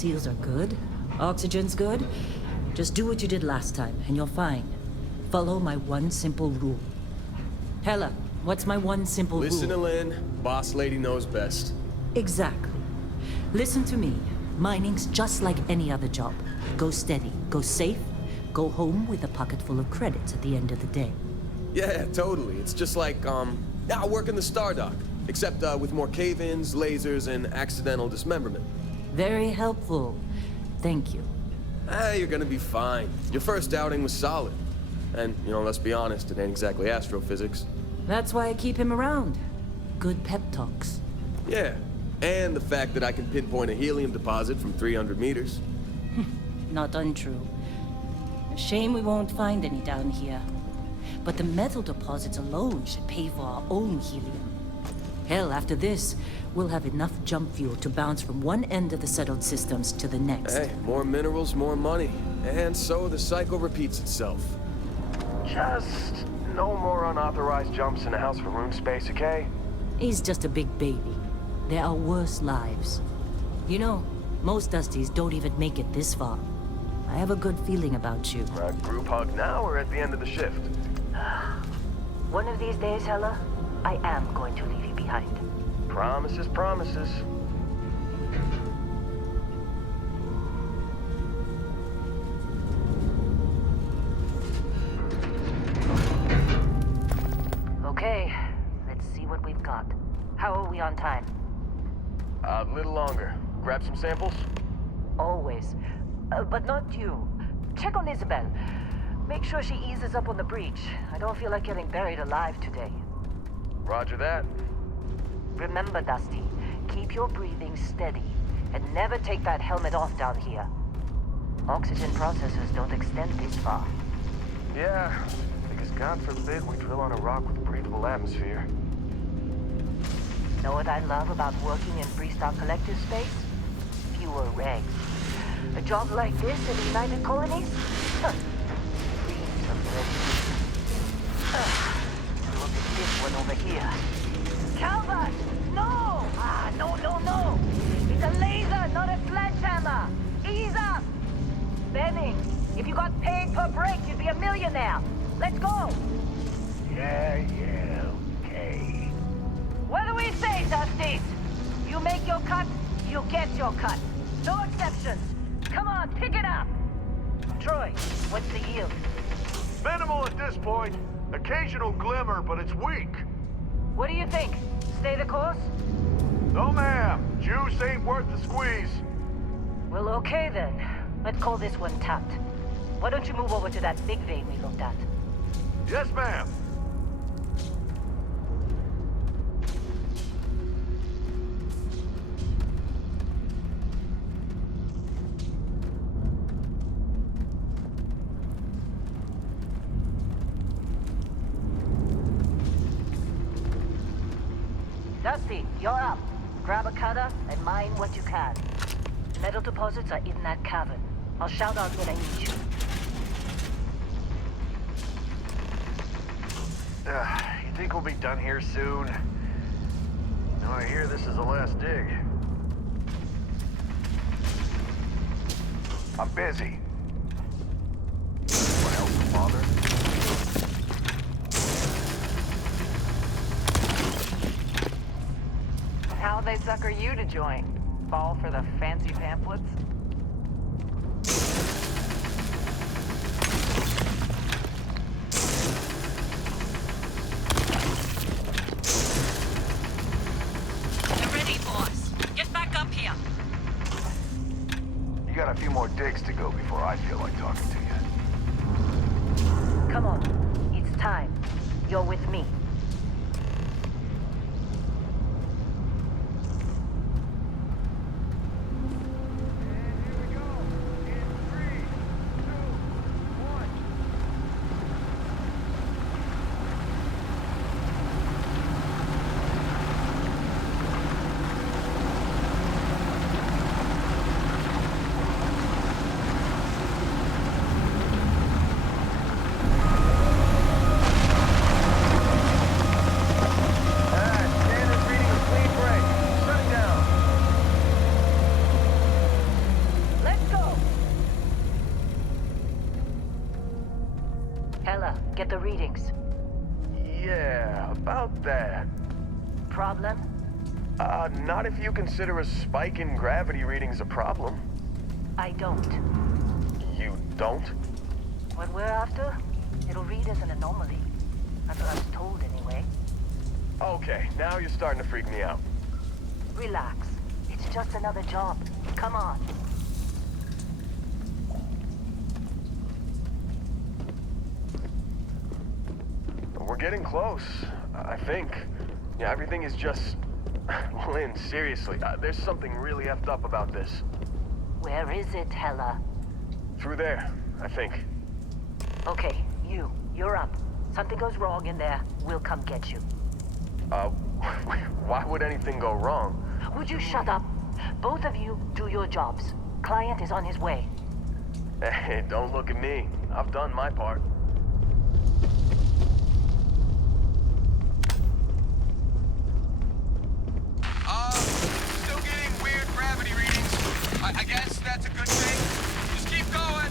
seals are good, oxygen's good, just do what you did last time, and you're fine. Follow my one simple rule. Hella, what's my one simple rule? Listen to Lynn. Boss lady knows best. Exactly. Listen to me. Mining's just like any other job. Go steady, go safe, go home with a pocket full of credits at the end of the day. Yeah, totally. It's just like, I work in the Star Dock. Except with more cave-ins, lasers, and accidental dismemberment. Very helpful. Thank you. You're gonna be fine. Your first outing was solid. And, you know, let's be honest, it ain't exactly astrophysics. That's why I keep him around. Good pep talks. Yeah, and the fact that I can pinpoint a helium deposit from 300 meters. Not untrue. A shame we won't find any down here. But the metal deposits alone should pay for our own helium. Hell, after this, we'll have enough jump fuel to bounce from one end of the settled systems to the next. Hey, more minerals, more money. And so the cycle repeats itself. Just no more unauthorized jumps in the house for room space, okay? He's just a big baby. There are worse lives. You know, most Dusties don't even make it this far. I have a good feeling about you. Group hug now or at the end of the shift? One of these days, Hella, I am going to leave you behind. Promises, promises. Okay, let's see what we've got. How are we on time? A little longer. Grab some samples? Always. But not you. Check on Isabel. Make sure she eases up on the breach. I don't feel like getting buried alive today. Roger that. Remember, Dusty, keep your breathing steady and never take that helmet off down here. Oxygen processors don't extend this far. Yeah, because God forbid we drill on a rock with a breathable atmosphere. Know what I love about working in Freestar Collective space? Fewer regs. A job like this in the United Colonies? Dreams of Look at this one over here. Calvert! No! No! It's a laser, not a sledgehammer! Ease up! Benning, if you got paid per break, you'd be a millionaire. Let's go! Yeah, okay. What do we say, Dusties? You make your cut, you get your cut. No exceptions. Come on, pick it up! Troy, what's the yield? Minimal at this point. Occasional glimmer, but it's weak. What do you think? Stay the course? No, ma'am. Juice ain't worth the squeeze. Well, okay then. Let's call this one tapped. Why don't you move over to that big vein we looked at? Yes, ma'am. Dusty, you're up. Grab a cutter and mine what you can. Metal deposits are in that cavern. I'll shout out when I need you. You think we'll be done here soon? Now I hear this is the last dig. I'm busy. What else, Father? How'd they sucker you to join? Fall for the fancy pamphlets? You're ready, boss. Get back up here. You got a few more digs to go before I feel like talking to you. Come on. It's time. You're with me. about that? Problem? Not if you consider a spike in gravity readings a problem. I don't. You don't? What we're after, it'll read as an anomaly. That's what I was told anyway. Okay, now you're starting to freak me out. Relax. It's just another job. Come on. We're getting close, I think. Yeah, everything is just... Lynn, seriously, there's something really effed up about this. Where is it, Hella? Through there, I think. Okay, you're up. Something goes wrong in there, we'll come get you. Why would anything go wrong? Would you shut up? Both of you do your jobs. Client is on his way. Hey, don't look at me. I've done my part. Still getting weird gravity readings. I guess that's a good thing. Just keep going.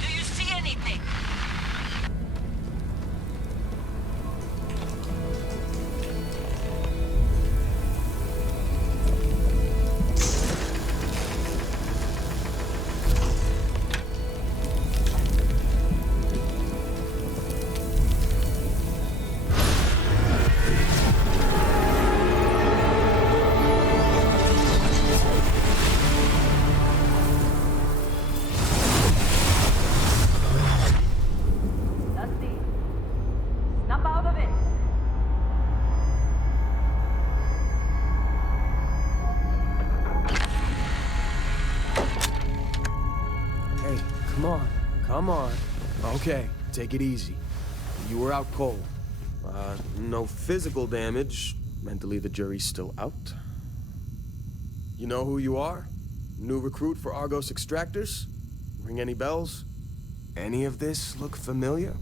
Do you see anything? Dusty, snap out of it. Hey, come on. Come on. Okay, take it easy. You were out cold. No physical damage. Mentally, the jury's still out. You know who you are? New recruit for Argos Extractors? Ring any bells? Any of this look familiar?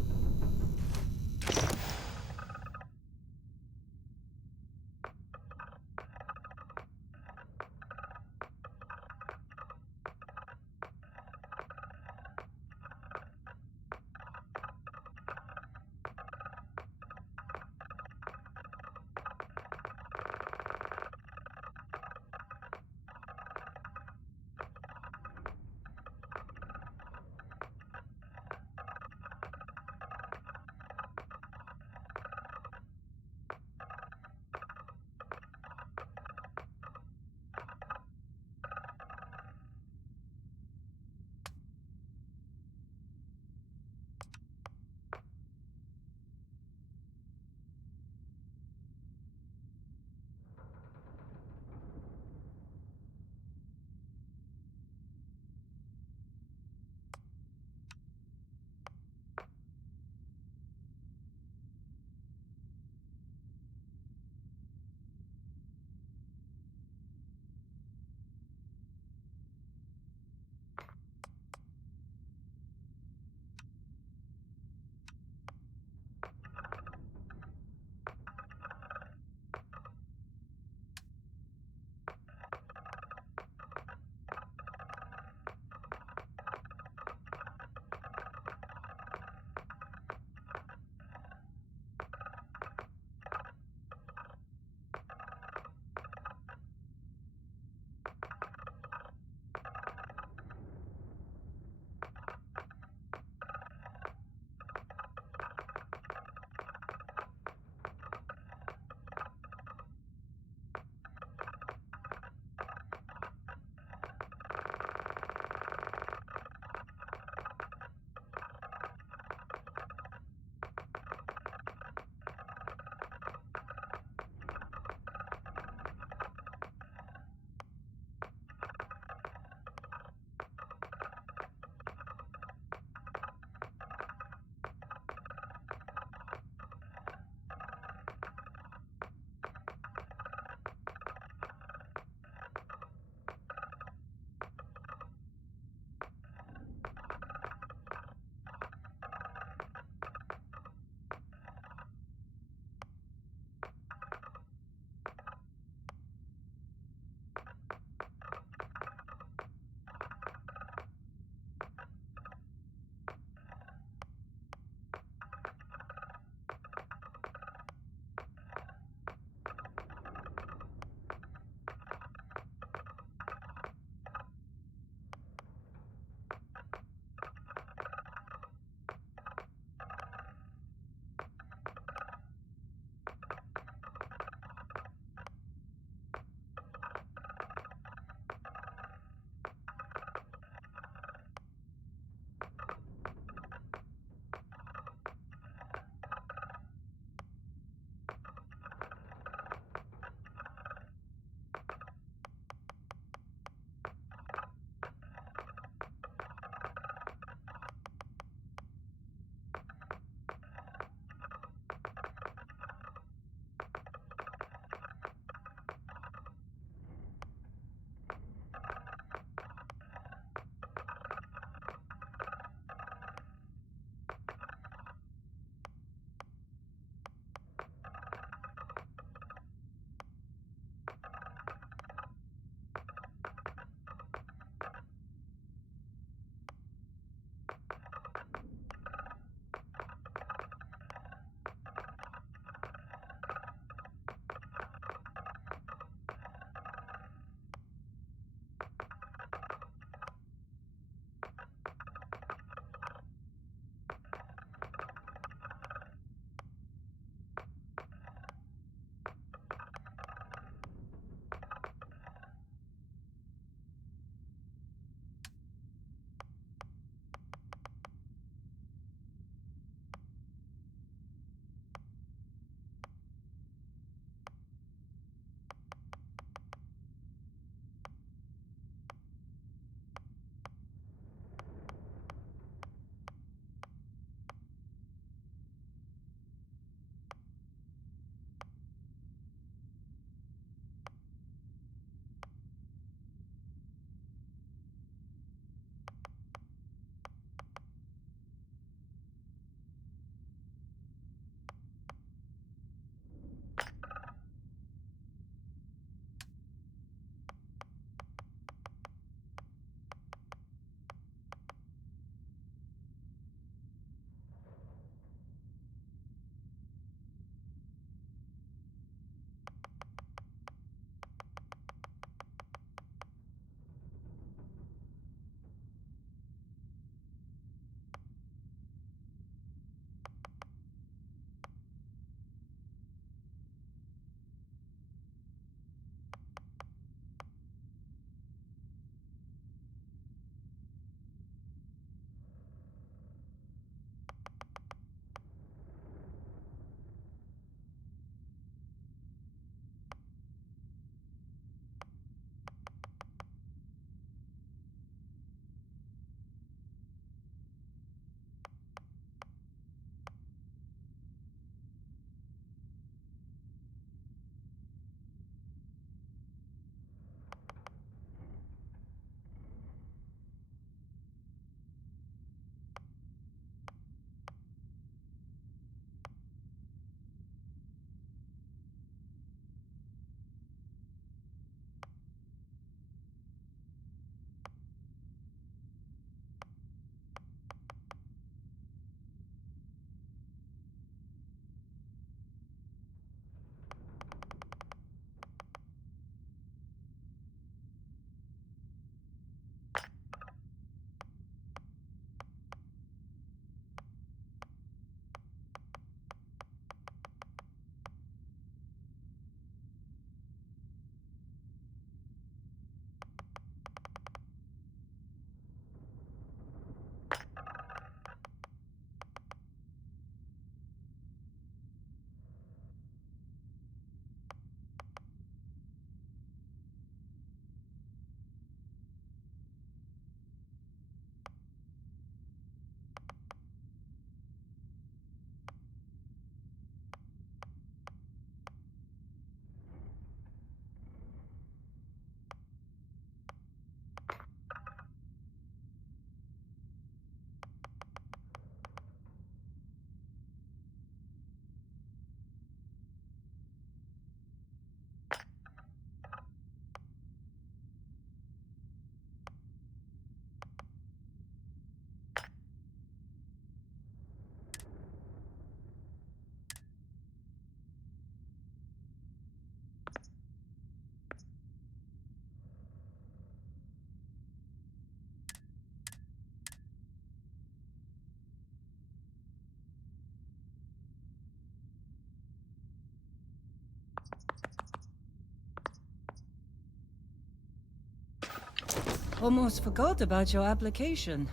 Almost forgot about your application.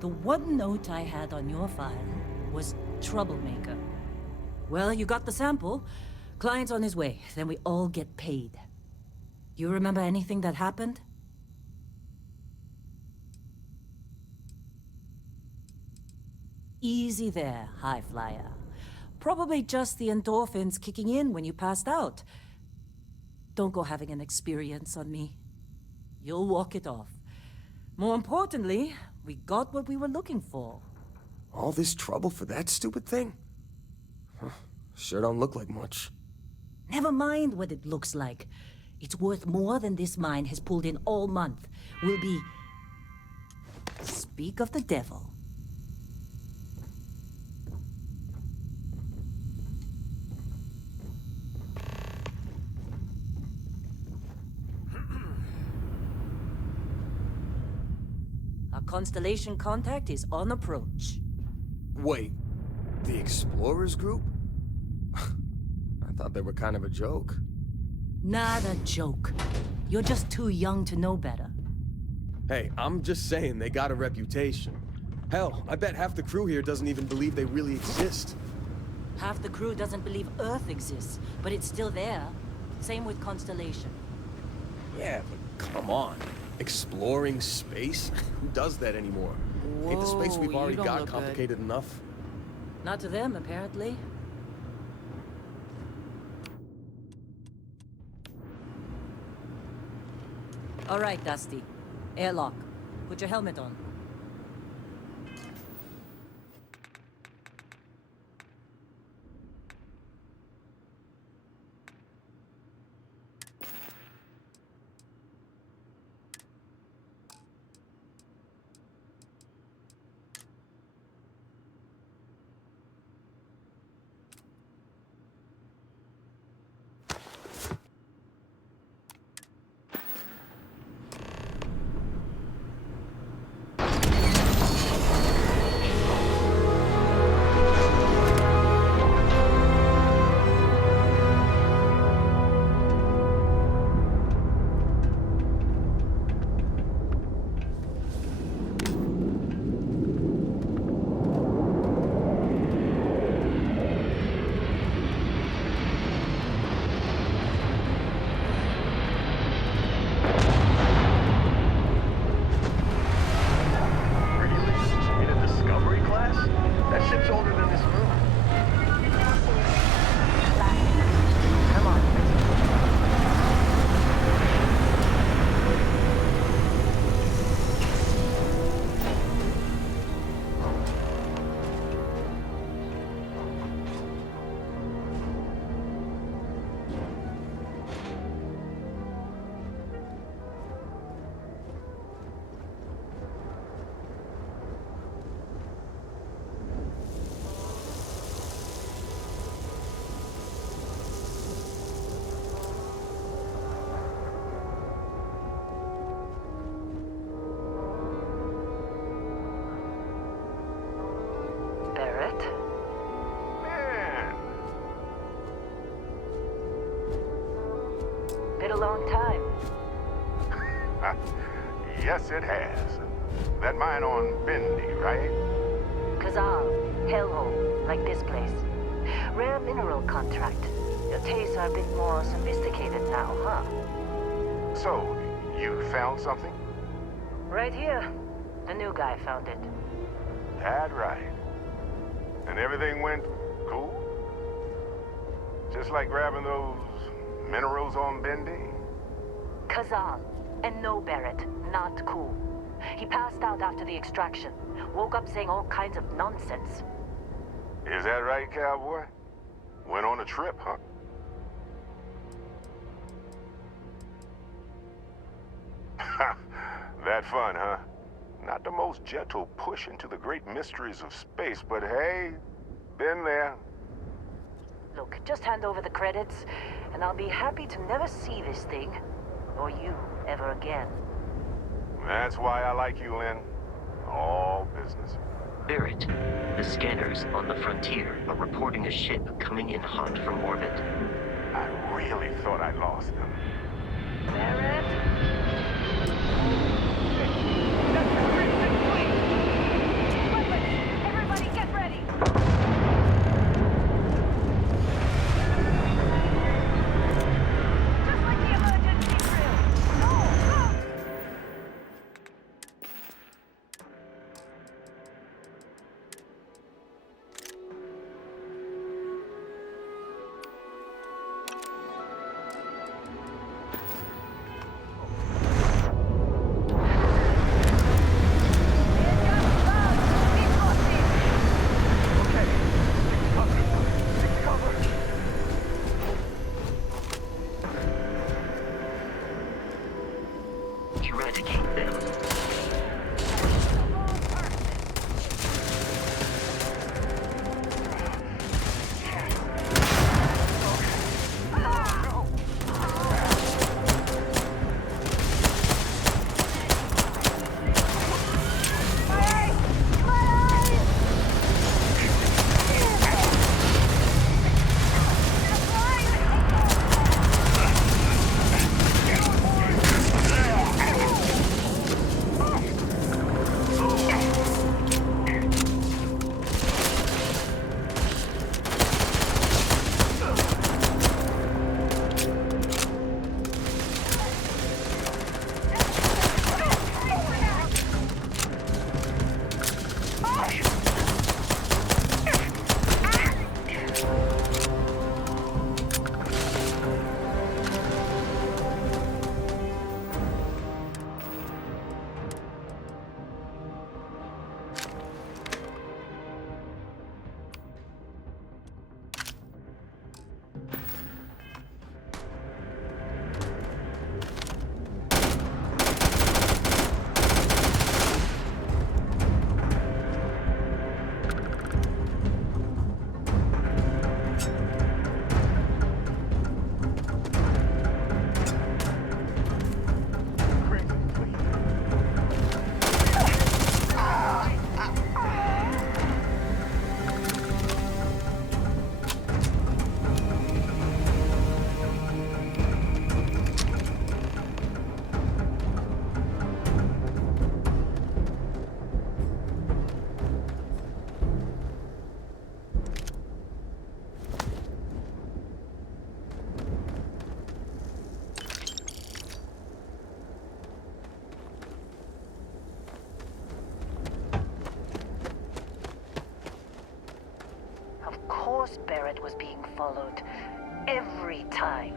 The one note I had on your file was troublemaker. Well, you got the sample. Client's on his way, then we all get paid. You remember anything that happened? Easy there, high flyer. Probably just the endorphins kicking in when you passed out. Don't go having an experience on me. You'll walk it off. More importantly, we got what we were looking for. All this trouble for that stupid thing? Huh, sure don't look like much. Never mind what it looks like. It's worth more than this mine has pulled in all month. We'll be... Speak of the devil. Our Constellation contact is on approach. Wait, the Explorers group? I thought they were kind of a joke. Not a joke. You're just too young to know better. Hey, I'm just saying they got a reputation. Hell, I bet half the crew here doesn't even believe they really exist. Half the crew doesn't believe Earth exists, but it's still there. Same with Constellation. Yeah, but come on. Exploring space? Who does that anymore? Ain't the space we've Whoa, already you don't got look complicated enough? Not to them, apparently. All right, Dusty. Airlock. Put your helmet on. Been a long time. Yes, it has. That mine on Bendy, right? Kazal, hellhole, like this place. Rare mineral contract. Your tastes are a bit more sophisticated now, huh? So, you found something? Right here. The new guy found it. That right. And everything went cool? Just like grabbing those minerals on Bendy? Kazal, and no Barrett, not cool. He passed out after the extraction. Woke up saying all kinds of nonsense. Is that right, cowboy? Went on a trip, huh? That fun, huh? Not the most gentle push into the great mysteries of space, but hey, been there. Look, just hand over the credits, and I'll be happy to never see this thing, or you, ever again. That's why I like you, Lynn. All business. Barrett, the scanners on the frontier are reporting a ship coming in hot from orbit. I really thought I lost them. Barrett? course Barrett was being followed. Every time.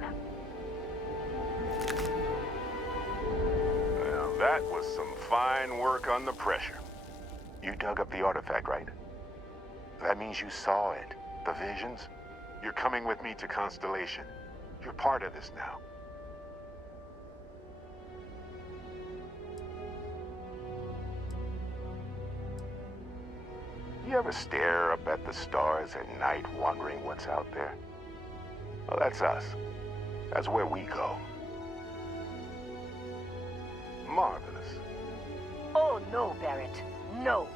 Well, that was some fine work under pressure. You dug up the artifact, right? That means you saw it. The visions? You're coming with me to Constellation. You're part of this now. You ever stare up at the stars at night wondering what's out there? Well, that's us. That's where we go. Marvelous. Oh no, Barrett. No.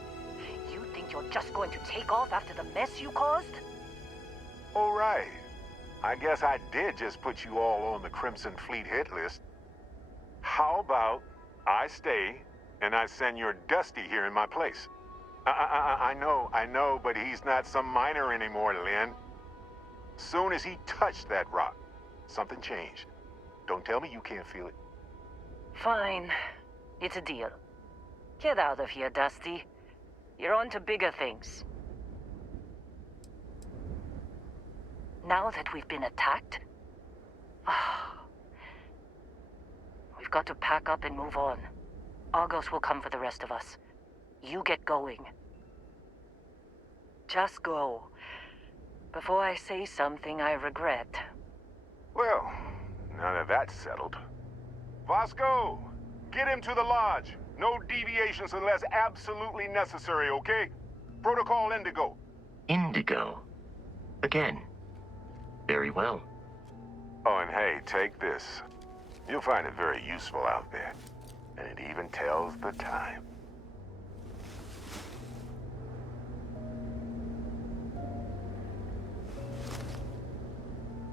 You think you're just going to take off after the mess you caused? All right. I guess I did just put you all on the Crimson Fleet hit list. How about I stay and I send your Dusty here in my place? I know, but he's not some miner anymore, Lynn. Soon as he touched that rock, something changed. Don't tell me you can't feel it. Fine. It's a deal. Get out of here, Dusty. You're on to bigger things. Now that we've been attacked, we've got to pack up and move on. Argos will come for the rest of us. You get going. Just go. Before I say something I regret. Well, now that that's settled. Vasco, get him to the lodge. No deviations unless absolutely necessary, okay? Protocol Indigo. Indigo. Again. Very well. Oh, and hey, take this. You'll find it very useful out there. And it even tells the time.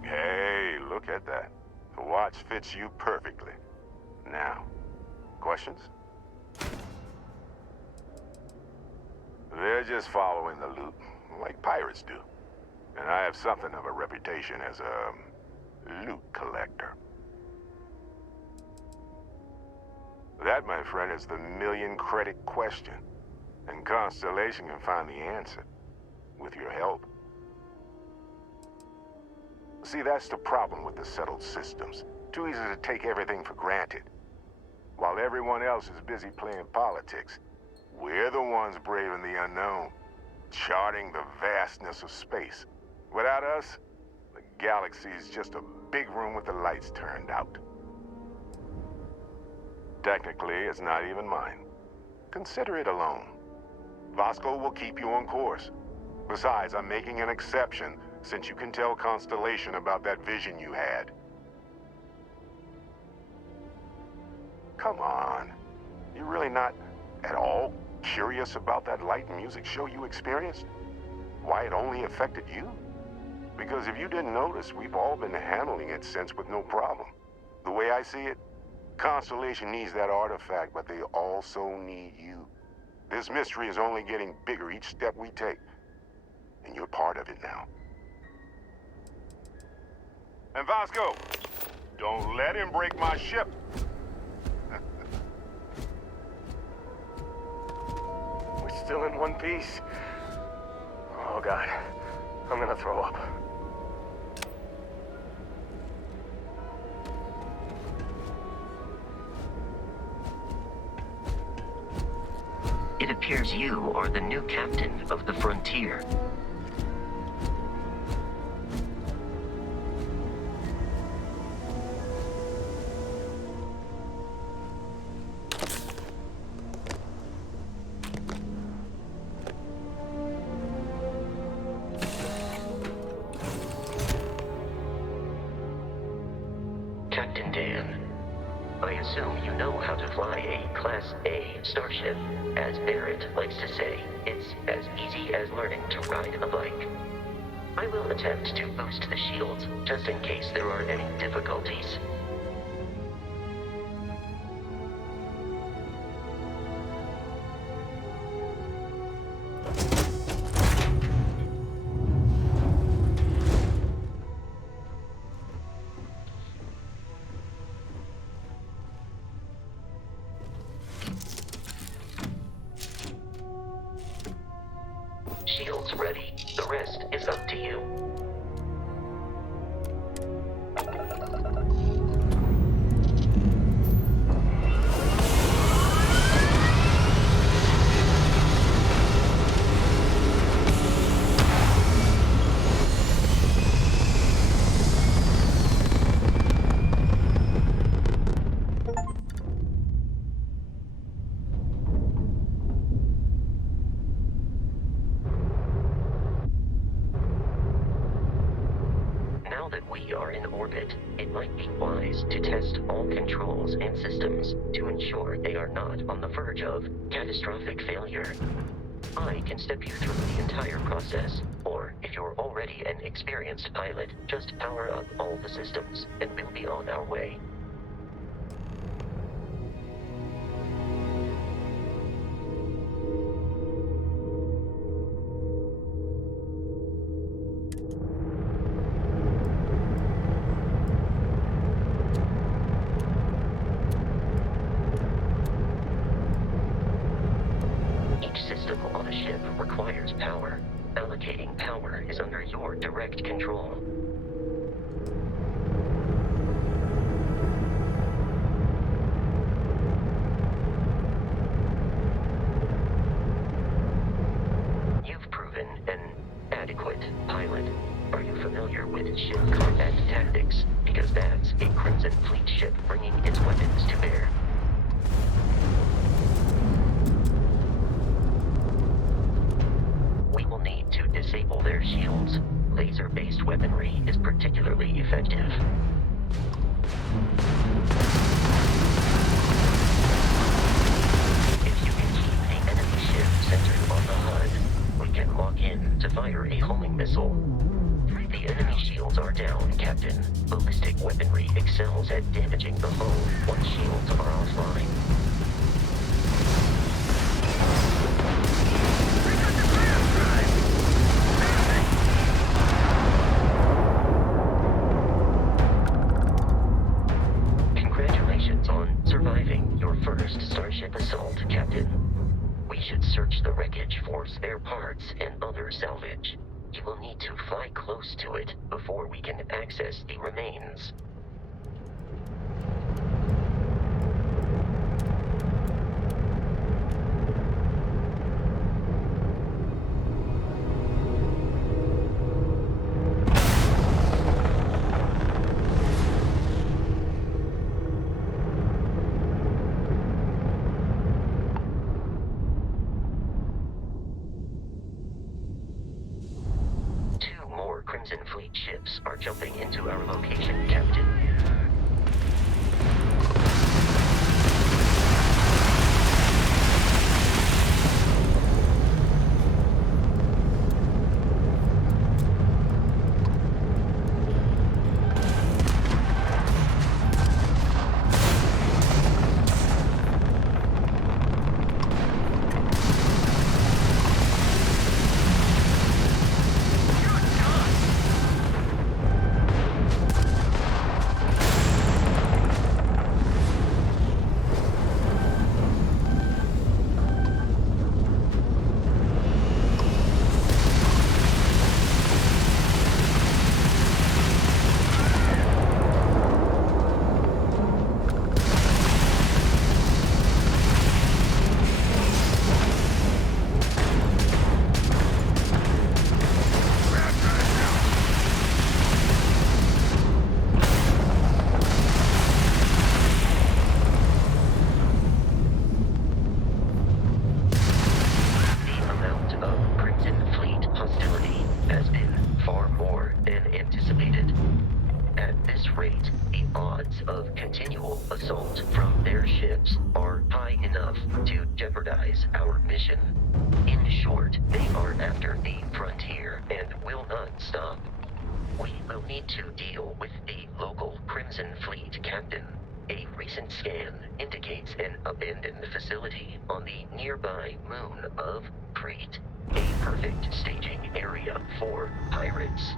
Hey, look at that. The watch fits you perfectly. Now, questions? They're just following the loot, like pirates do. And I have something of a reputation as a loot collector. That, my friend, is the million-credit question. And Constellation can find the answer. With your help. See, that's the problem with the settled systems. Too easy to take everything for granted. While everyone else is busy playing politics, we're the ones braving the unknown, charting the vastness of space. Without us, the galaxy is just a big room with the lights turned out. Technically, it's not even mine. Consider it alone. Vasco will keep you on course. Besides, I'm making an exception since you can tell Constellation about that vision you had. Come on. You're really not at all curious about that light and music show you experienced? Why it only affected you? Because if you didn't notice, we've all been handling it since with no problem. The way I see it, Constellation needs that artifact, but they also need you. This mystery is only getting bigger each step we take. And you're part of it now. And Vasco, don't let him break my ship. We're still in one piece. Oh, God. I'm gonna throw up. It appears you are the new captain of the Frontier. Captain Dan, I assume you know how to fly a Class A starship. As Barrett likes to say, it's as easy as learning to ride a bike. I will attempt to boost the shields, just in case there are any difficulties. Shields ready. The rest is up to you. we are in orbit, it might be wise to test all controls and systems to ensure they are not on the verge of catastrophic failure. I can step you through the entire process, or if you're already an experienced pilot, just power up all the systems, and we'll be on our way. Requires power. Allocating power is under your direct control. You've proven an adequate pilot. Are you familiar with ship combat tactics? Because that's a Crimson Fleet ship bringing its weapons to bear. Disable their shields. Laser-based weaponry is particularly effective. If you can keep the enemy ship centered on the HUD, we can lock in to fire a homing missile. The enemy shields are down, Captain. Ballistic weaponry excels at damaging the hull once shields are offline. First Starship assault, Captain. We should search the wreckage for spare parts and other salvage. You will need to fly close to it before we can access the remains. Crimson Fleet ships are jumping into our location, Captain. Our mission. In short, they are after the frontier and will not stop. We will need to deal with the local Crimson Fleet captain. A recent scan indicates an abandoned facility on the nearby moon of Crete, a perfect staging area for pirates.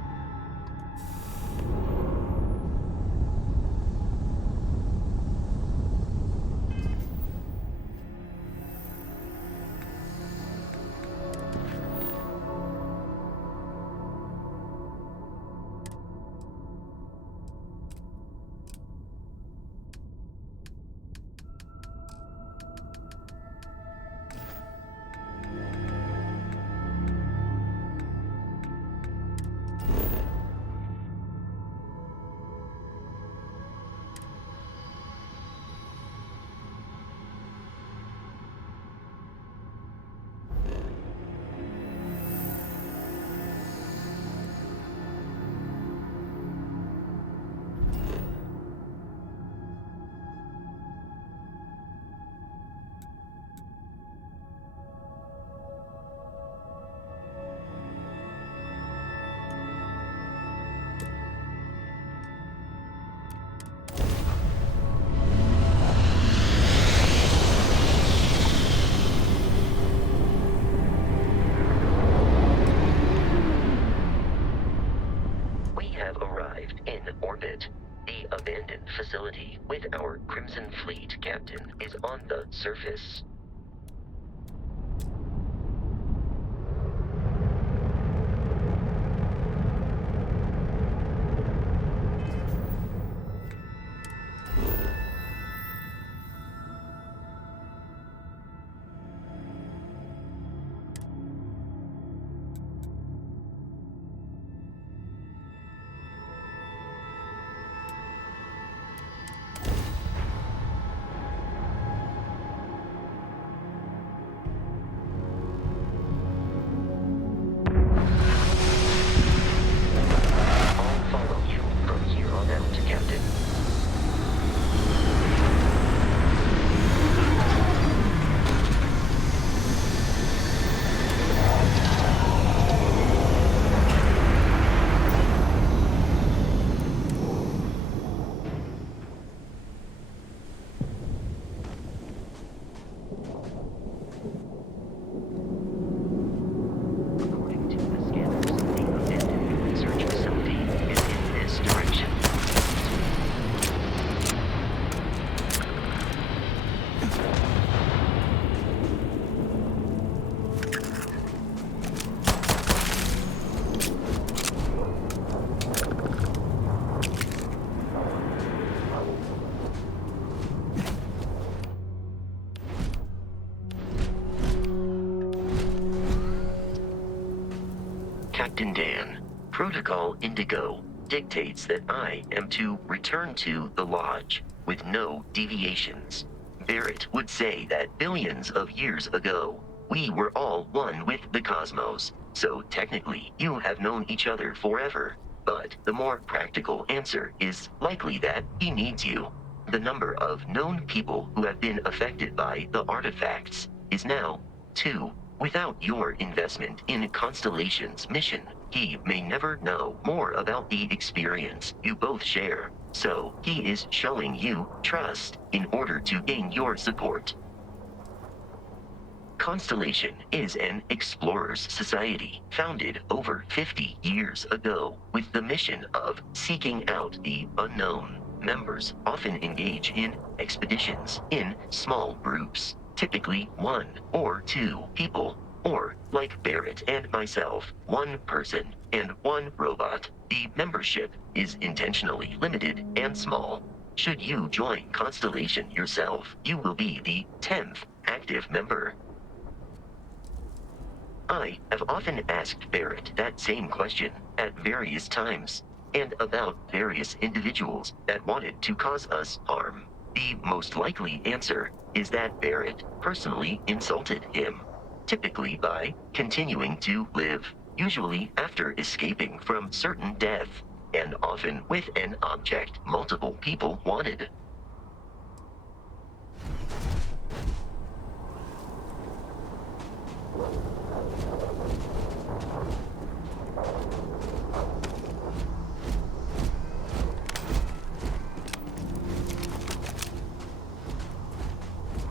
fleet, Captain, is on the surface. Captain Dan, Protocol Indigo dictates that I am to return to the Lodge with no deviations. Barrett would say that billions of years ago, we were all one with the cosmos, so technically you have known each other forever. But the more practical answer is likely that he needs you. The number of known people who have been affected by the artifacts is now 2. Without your investment in Constellation's mission, he may never know more about the experience you both share. So he is showing you trust in order to gain your support. Constellation is an explorers society founded over 50 years ago with the mission of seeking out the unknown. Members often engage in expeditions in small groups, typically 1 or 2 people, or, like Barrett and myself, 1 person and 1 robot. The membership is intentionally limited and small. Should you join Constellation yourself, you will be the 10th active member. I have often asked Barrett that same question at various times, and about various individuals that wanted to cause us harm. The most likely answer is that Barrett personally insulted him, typically by continuing to live, usually after escaping from certain death, and often with an object multiple people wanted.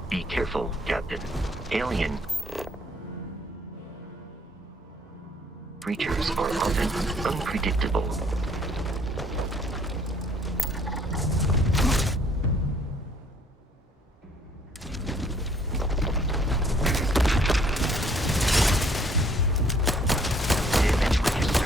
Be careful, Captain. Alien creatures are often unpredictable. Damage registered.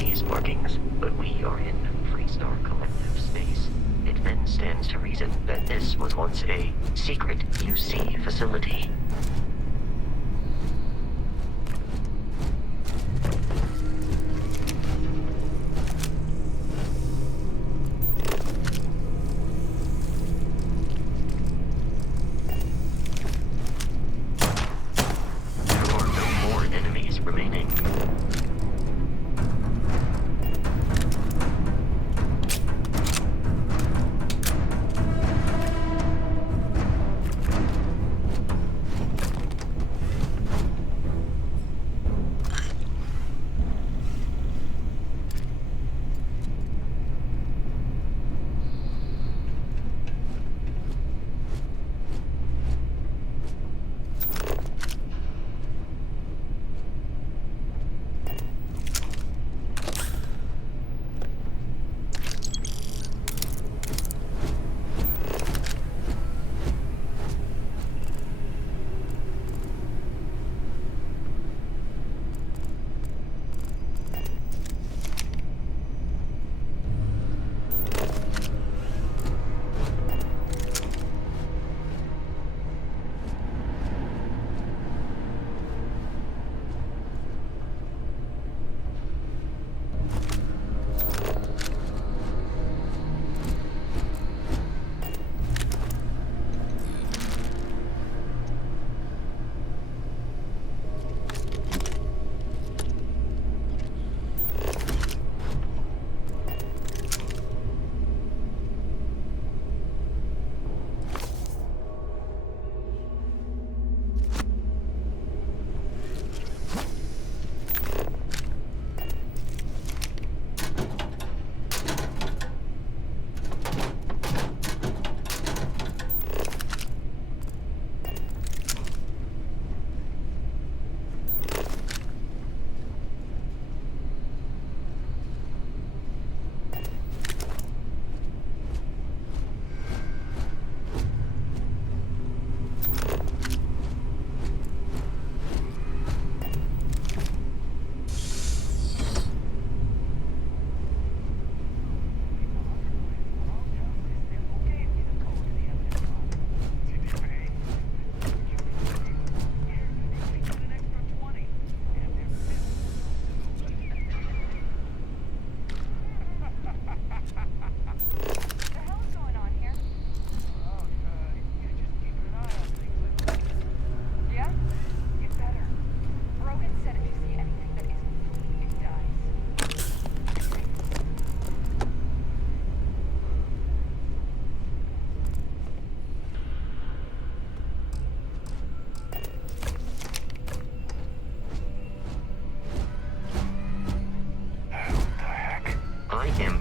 these markings, but we are in Freestar Collective space. It then stands to reason that this was once a secret UC facility.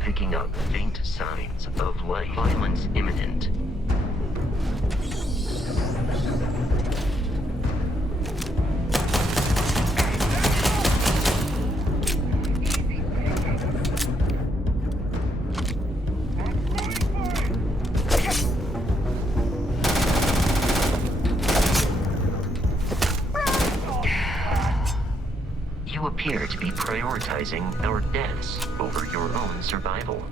Picking up faint signs of life. Violence imminent. You appear to be prioritizing our deaths over your own survival.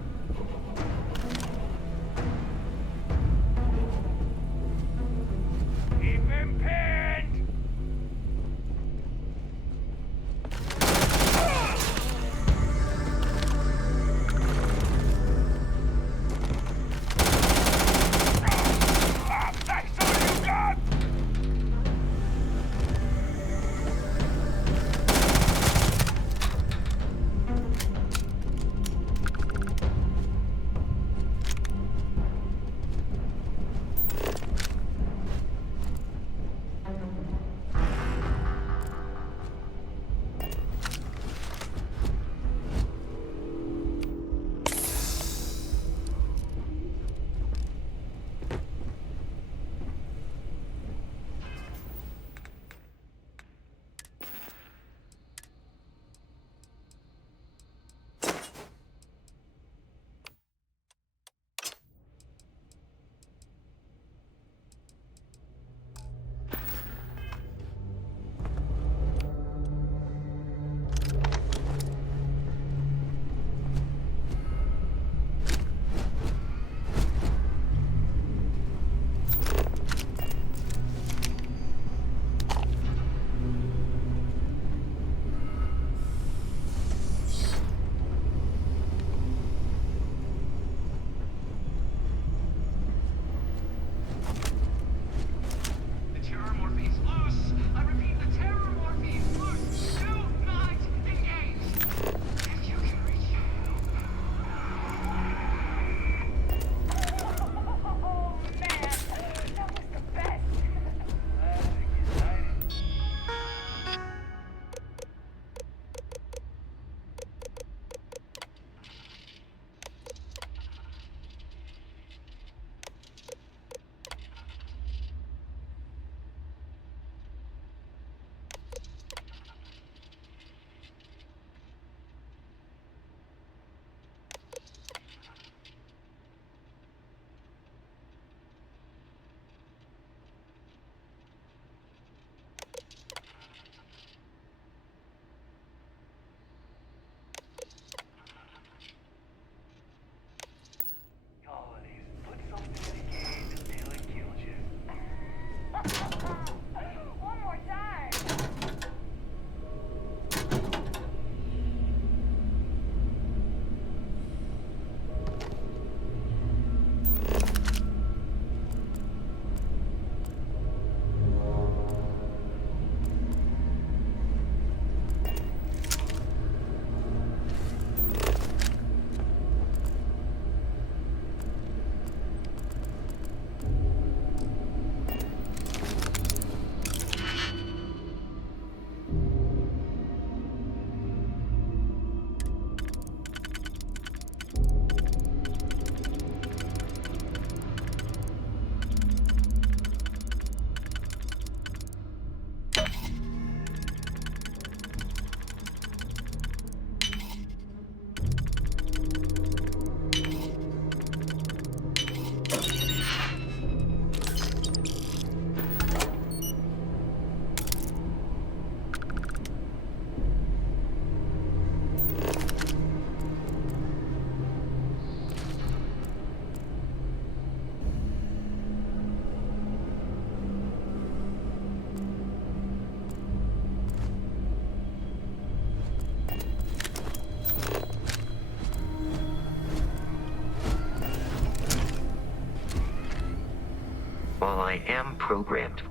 Keep him pinned! That's all you got! I am programmed.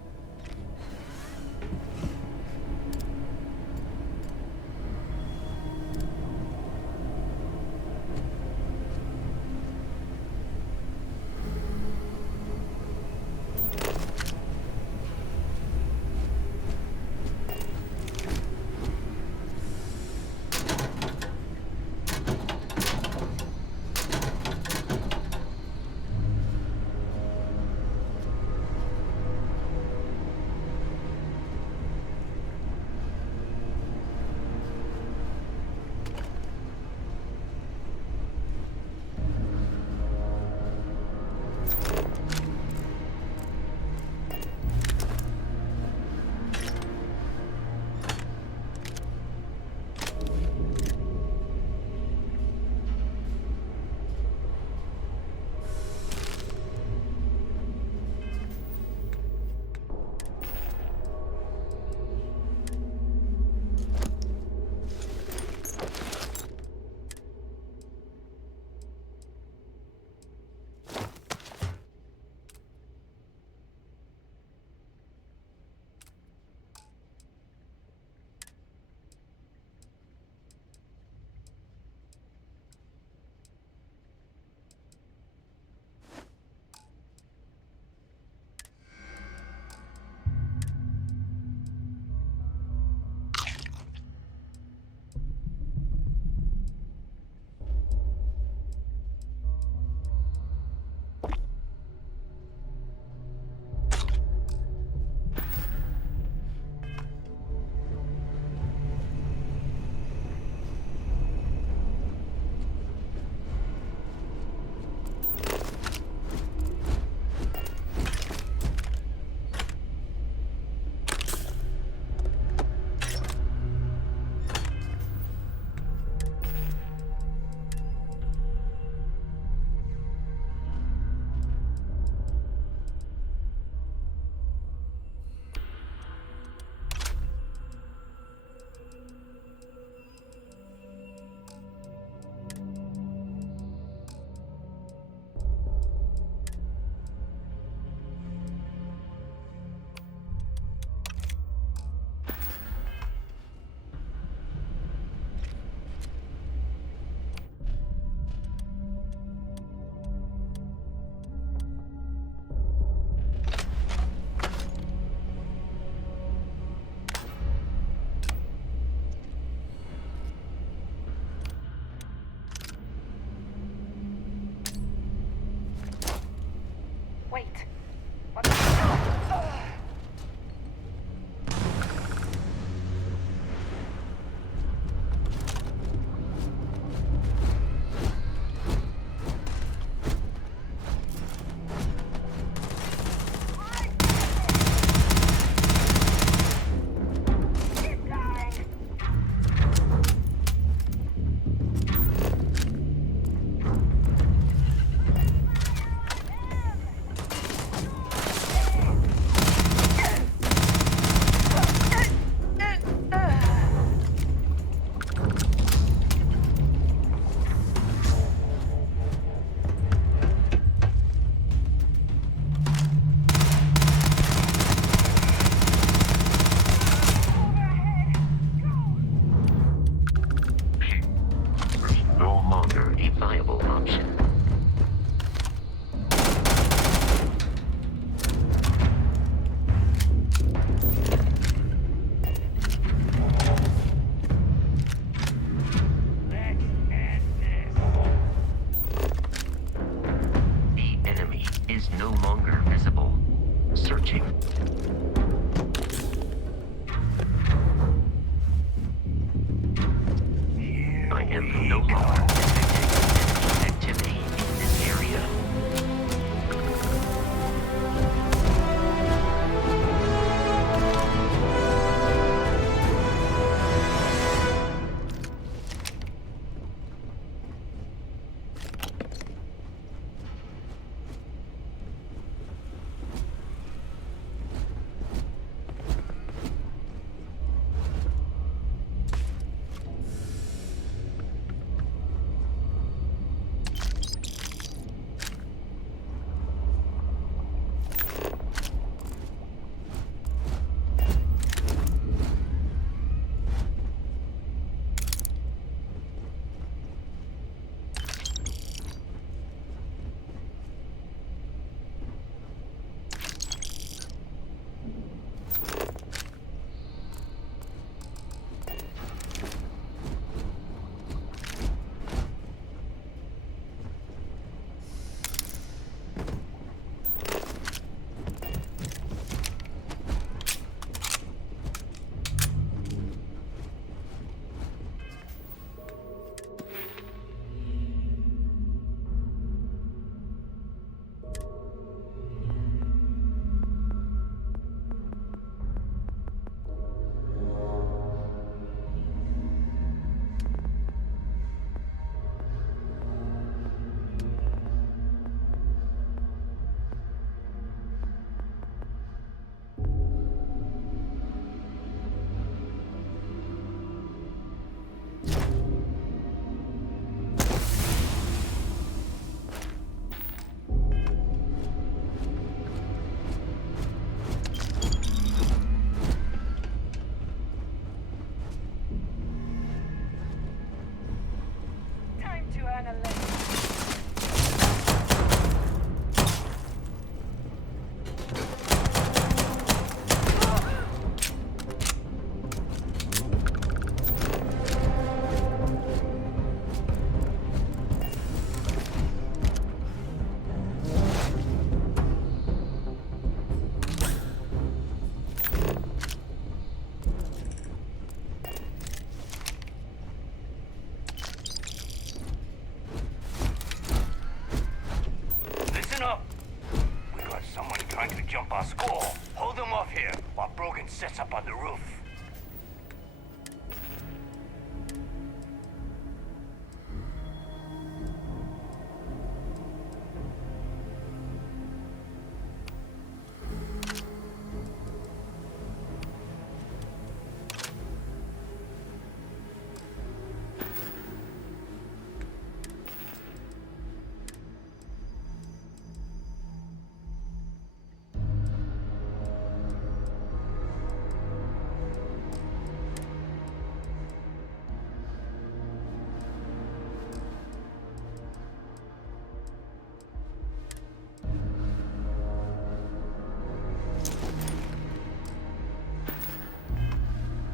Pascal, hold them off here while Brogan sets up on the roof.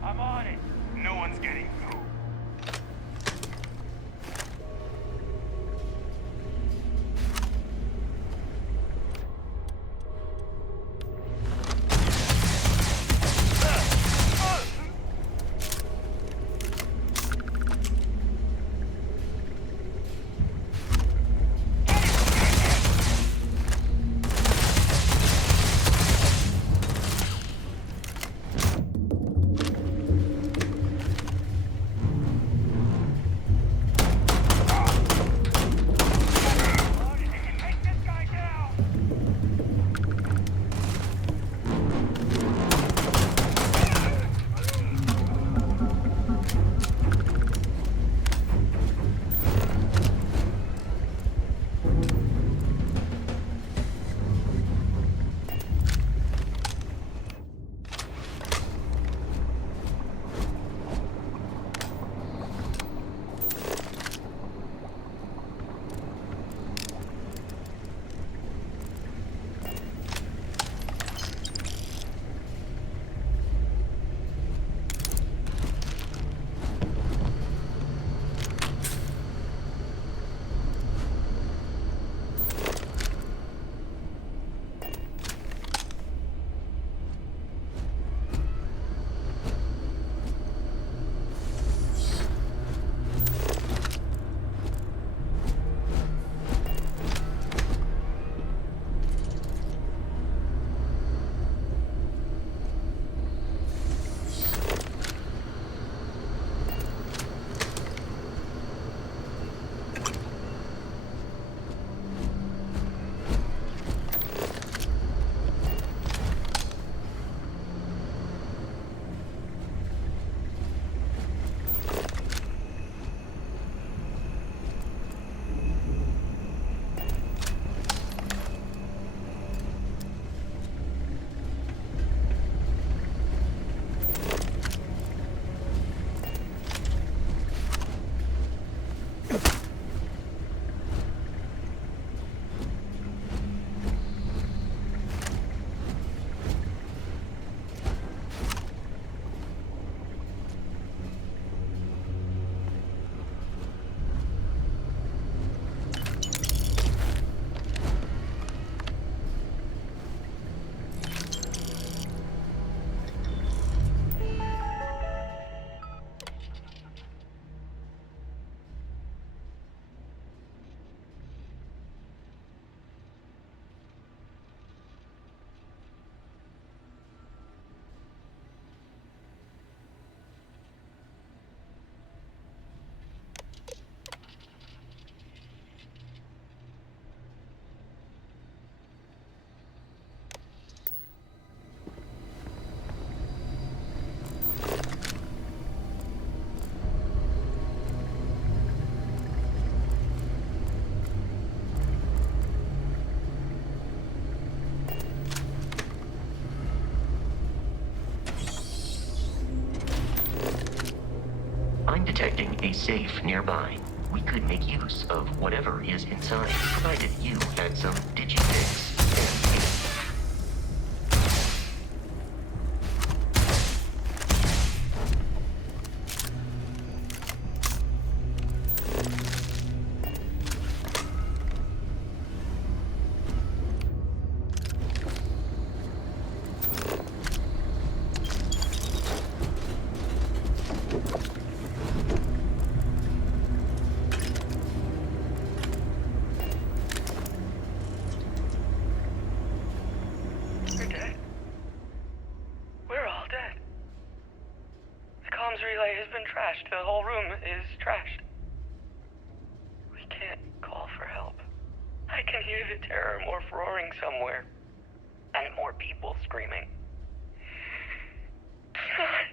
I'm on it. No one's getting through. I'm detecting a safe nearby. We could make use of whatever is inside, provided you had some digipics and me. to terror, more roaring somewhere. And more people screaming. God.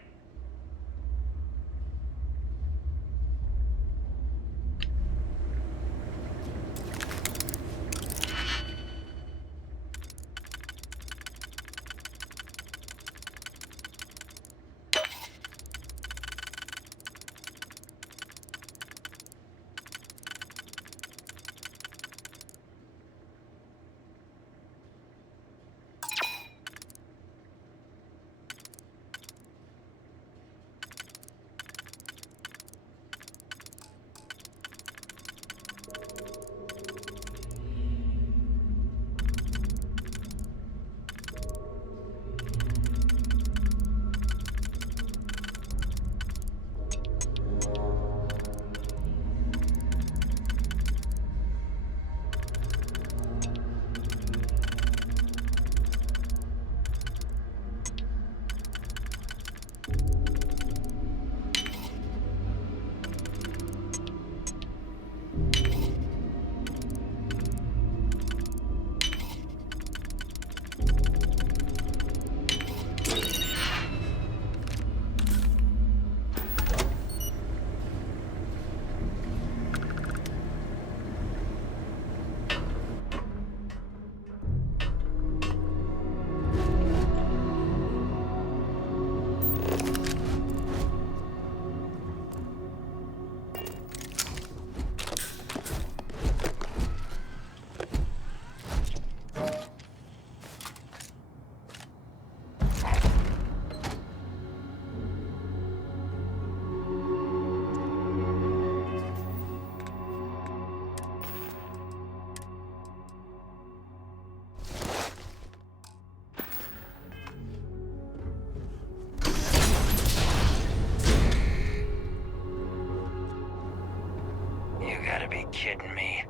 Be kidding me.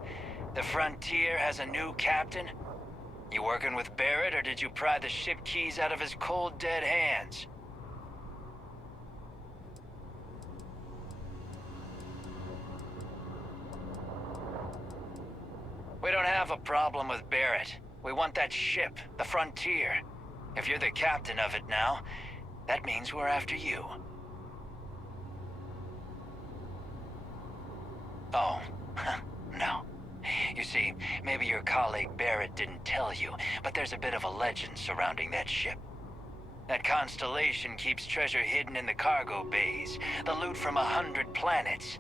The Frontier has a new captain? You working with Barrett, or did you pry the ship keys out of his cold, dead hands? We don't have a problem with Barrett. We want that ship, the Frontier. If you're the captain of it now, that means we're after you. Oh. No. You see, maybe your colleague Barrett didn't tell you, but there's a bit of a legend surrounding that ship. That constellation keeps treasure hidden in the cargo bays, the loot from 100 planets,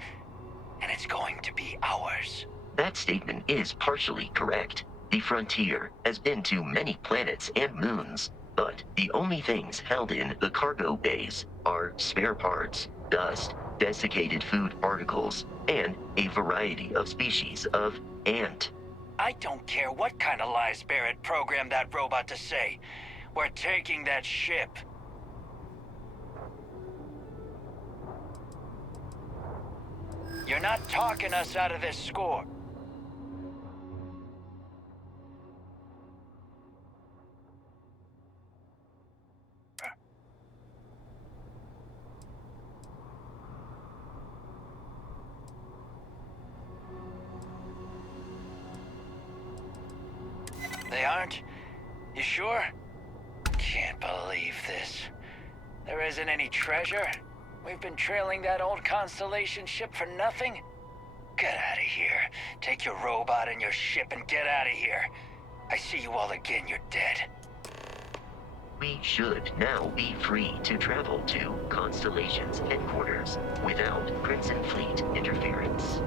and it's going to be ours. That statement is partially correct. The Frontier has been to many planets and moons, but the only things held in the cargo bays are spare parts, dust, desiccated food particles, and a variety of species of ant. I don't care what kind of lies Barrett programmed that robot to say. We're taking that ship. You're not talking us out of this score. They aren't? You sure? Can't believe this. There isn't any treasure? We've been trailing that old Constellation ship for nothing? Get out of here. Take your robot and your ship and get out of here. I see you all again, you're dead. We should now be free to travel to Constellation's headquarters without Crimson Fleet interference.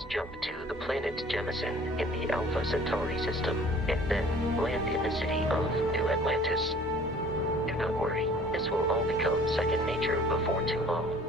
must jump to the planet Jemison in the Alpha Centauri system, and then land in the city of New Atlantis. Do not worry, this will all become second nature before too long.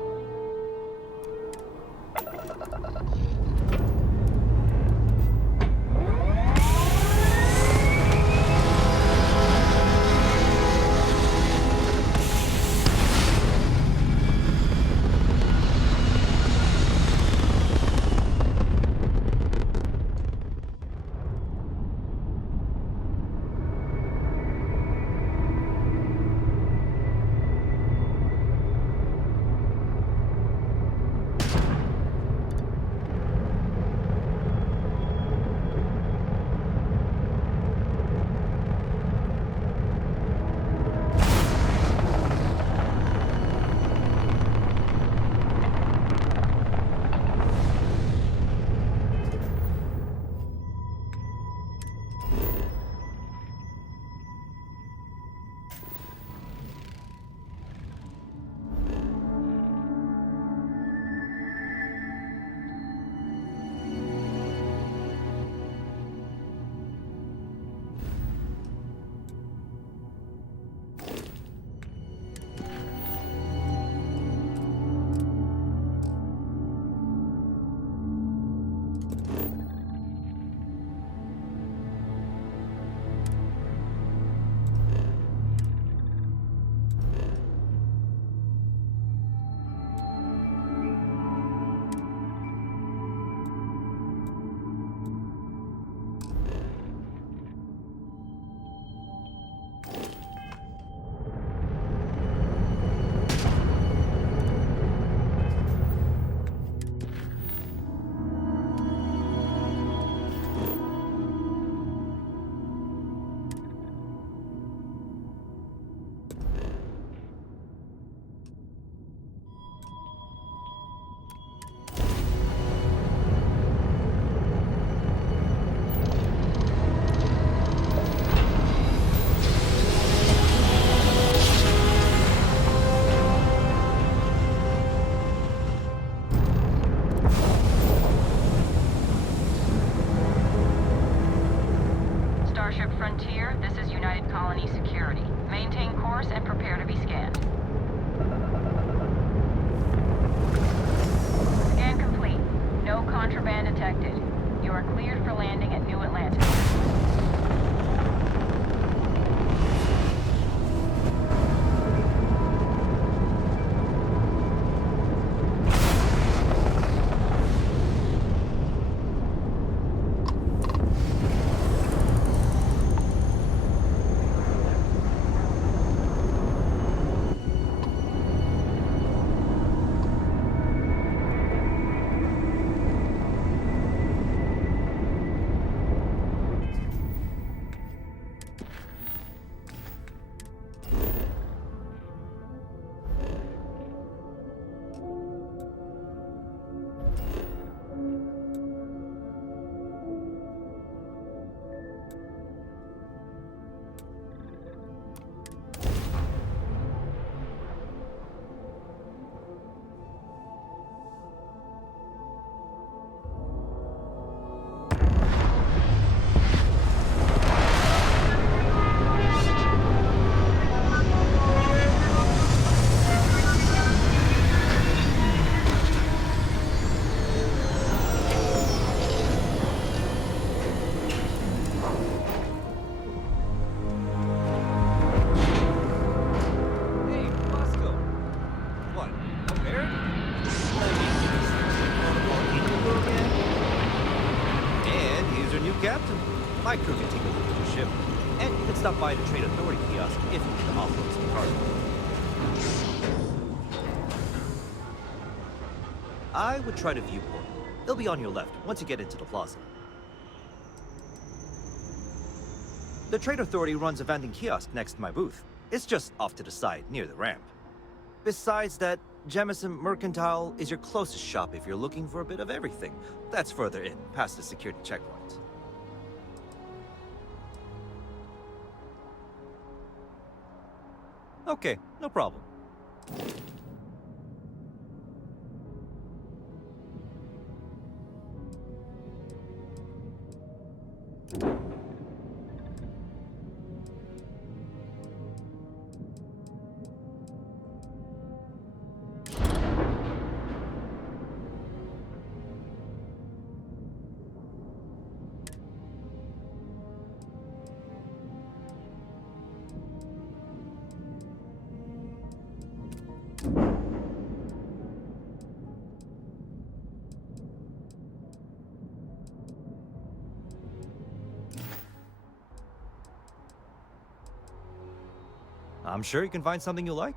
My crew can take a look at your ship. And you can stop by the Trade Authority kiosk if you need to offload some cargo. I would try the viewport. It'll be on your left once you get into the plaza. The Trade Authority runs a vending kiosk next to my booth. It's just off to the side, near the ramp. Besides that, Jemison Mercantile is your closest shop if you're looking for a bit of everything. That's further in, past the security checkpoint. Okay, no problem. I'm sure you can find something you like.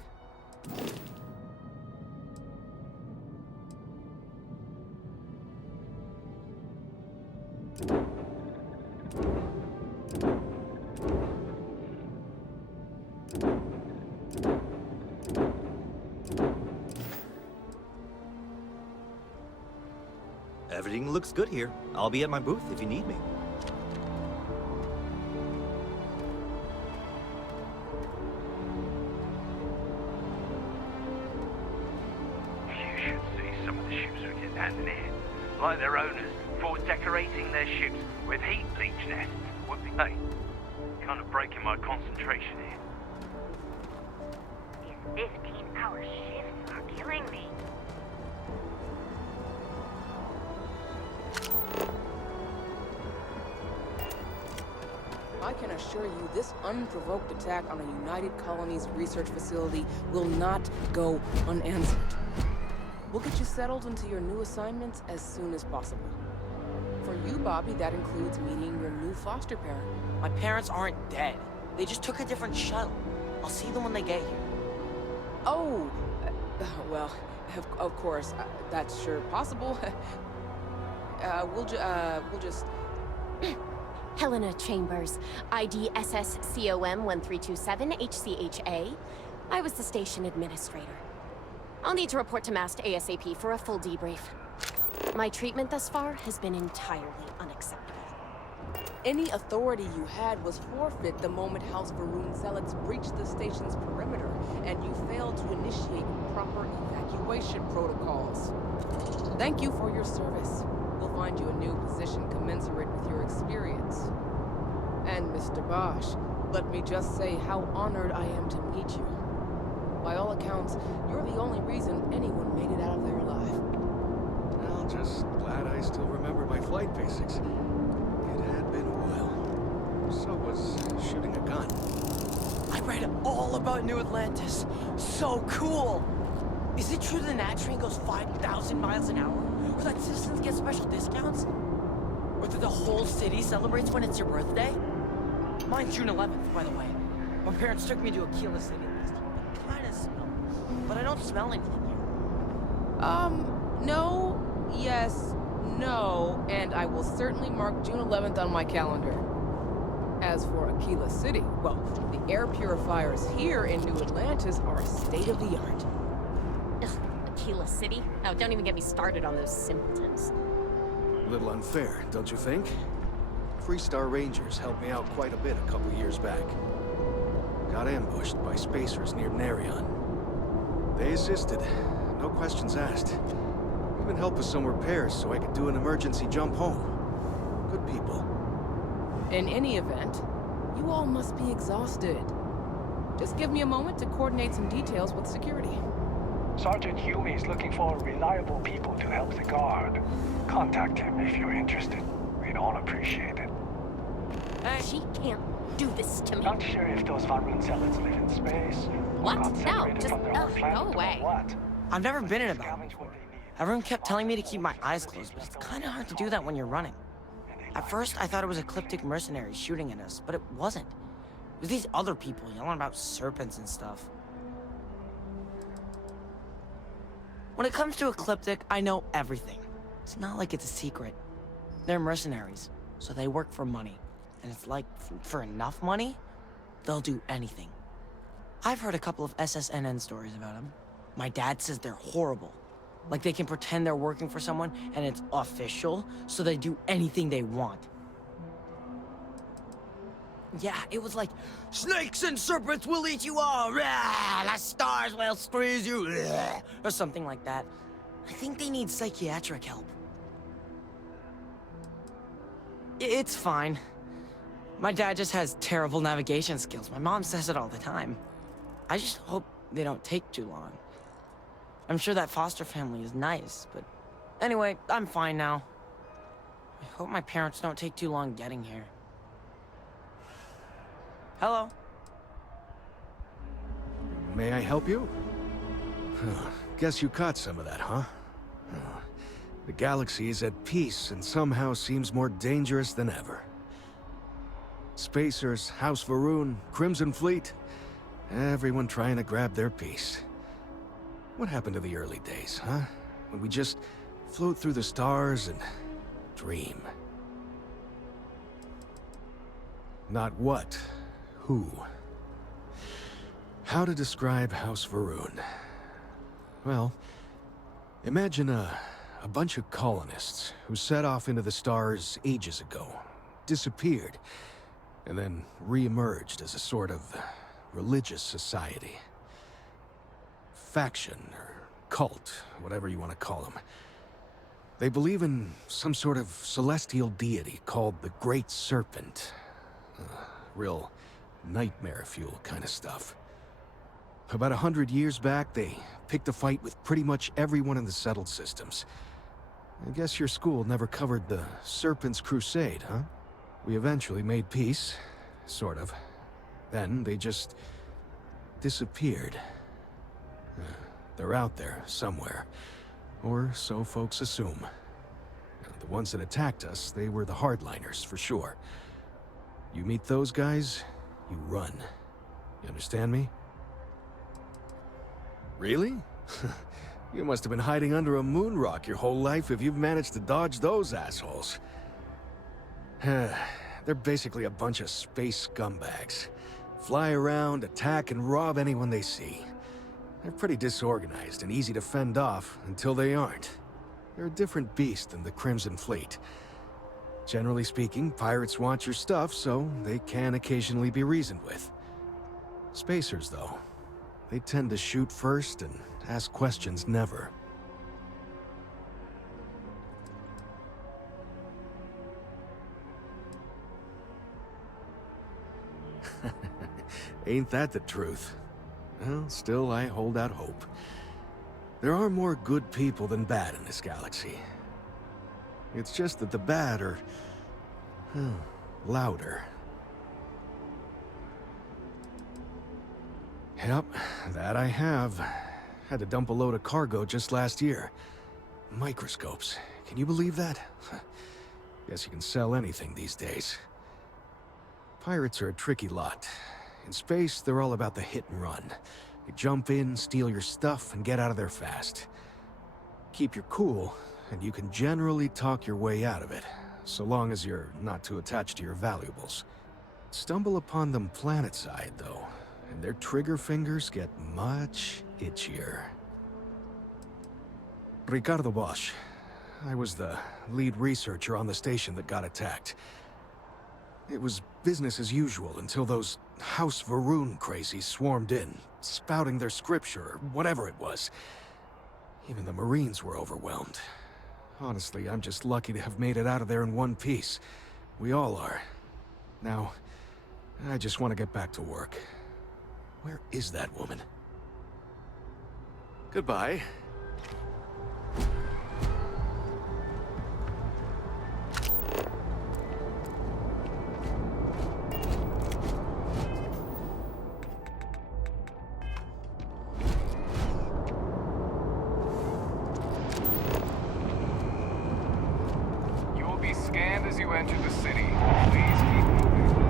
Everything looks good here. I'll be at my booth if you need me. You should see some of the ships we get landing here. Like their owners, for decorating their ships with heat leech nests. Would be, hey, kind of breaking my concentration here. These 15-hour shifts are killing me. I can assure you this unprovoked attack on a United Colonies research facility will not go unanswered. We'll get you settled into your new assignments as soon as possible. For you, Bobby, that includes meeting your new foster parent. My parents aren't dead. They just took a different shuttle. I'll see them when they get here. Oh, well, of course, that's sure possible. We'll just... Helena Chambers, ID SSCOM 1327 HCHA. I was the station administrator. I'll need to report to MAST ASAP for a full debrief. My treatment thus far has been entirely unacceptable. Any authority you had was forfeit the moment House Varun zealots breached the station's perimeter, and you failed to initiate proper evacuation protocols. Thank you for your service. We'll find you a new position commensurate with your experience. And Mr. Bosch, let me just say how honored I am to meet you. By all accounts, you're the only reason anyone made it out of there alive. Well, just glad I still remember my flight basics. It had been a while. So was shooting a gun. I read all about New Atlantis. So cool! Is it true the Nat train goes 5,000 miles an hour? Or that citizens get special discounts? Or that the whole city celebrates when it's your birthday? Mine's June 11th, by the way. My parents took me to Aquila City last year. I kinda smell, but I don't smell anything here. No, yes, no, and I will certainly mark June 11th on my calendar. As for Aquila City, well, the air purifiers here in New Atlantis are state-of-the-art. Aquila City? Oh, don't even get me started on those simpletons. A little unfair, don't you think? Freestar Rangers helped me out quite a bit a couple years back. Got ambushed by spacers near Nerion. They assisted, no questions asked. Even helped with some repairs so I could do an emergency jump home. Good people. In any event, you all must be exhausted. Just give me a moment to coordinate some details with security. Sergeant Hume is looking for reliable people to help the guard. Contact him if you're interested. We'd all appreciate it. She can't do this to me. Not sure if those Varun zealots live in space. What? Got No, separated just from their own planet, go away. or what? I've never been in a battle before. Everyone kept telling me to keep my eyes closed, but it's kinda hard to do that when you're running. At first, I thought it was ecliptic mercenaries shooting at us, but it wasn't. It was these other people yelling about serpents and stuff. When it comes to ecliptic, I know everything. It's not like it's a secret. They're mercenaries, so they work for money. And it's like, for enough money, they'll do anything. I've heard a couple of SSNN stories about them. My dad says they're horrible. Like they can pretend they're working for someone and it's official, so they do anything they want. Yeah, it was like, snakes and serpents will eat you all, rah, the stars will squeeze you, rah, or something like that. I think they need psychiatric help. It's fine. My dad just has terrible navigation skills. My mom says it all the time. I just hope they don't take too long. I'm sure that foster family is nice, but anyway, I'm fine now. I hope my parents don't take too long getting here. Hello? May I help you? Guess you caught some of that, huh? The galaxy is at peace and somehow seems more dangerous than ever. Spacers, House Varun, Crimson Fleet. Everyone trying to grab their piece. What happened to the early days, huh? When we just float through the stars and dream. Not what, who. How to describe House Va'ruun? Well, imagine a bunch of colonists who set off into the stars ages ago, disappeared, and then re-emerged as a sort of religious society. Faction, or cult, whatever you want to call them. They believe in some sort of celestial deity called the Great Serpent. Real nightmare fuel kind of stuff. About 100 years back, they picked a fight with pretty much everyone in the settled systems. I guess your school never covered the Serpent's Crusade, huh? We eventually made peace, sort of. Then they just disappeared. They're out there somewhere, or so folks assume. The ones that attacked us, they were the hardliners, for sure. You meet those guys, you run. You understand me? Really? You must have been hiding under a moon rock your whole life if you've managed to dodge those assholes. They're basically a bunch of space scumbags. Fly around, attack, and rob anyone they see. They're pretty disorganized and easy to fend off until they aren't. They're a different beast than the Crimson Fleet. Generally speaking, pirates want your stuff, so they can occasionally be reasoned with. Spacers, though, they tend to shoot first and ask questions never. Ain't that the truth? Well, still, I hold out hope. There are more good people than bad in this galaxy. It's just that the bad are louder. Yep, that I have. Had to dump a load of cargo just last year. Microscopes. Can you believe that? Guess you can sell anything these days. Pirates are a tricky lot. In space, they're all about the hit and run. You jump in, steal your stuff, and get out of there fast. Keep your cool, and you can generally talk your way out of it, so long as you're not too attached to your valuables. Stumble upon them planetside, though, and their trigger fingers get much itchier. Ricardo Bosch. I was the lead researcher on the station that got attacked. It was business as usual until those House Va'ruun crazies swarmed in, spouting their scripture or whatever it was. Even the Marines were overwhelmed. Honestly, I'm just lucky to have made it out of there in one piece. We all are. Now, I just want to get back to work. Where is that woman? Goodbye. Scanned as you enter the city. Please keep moving.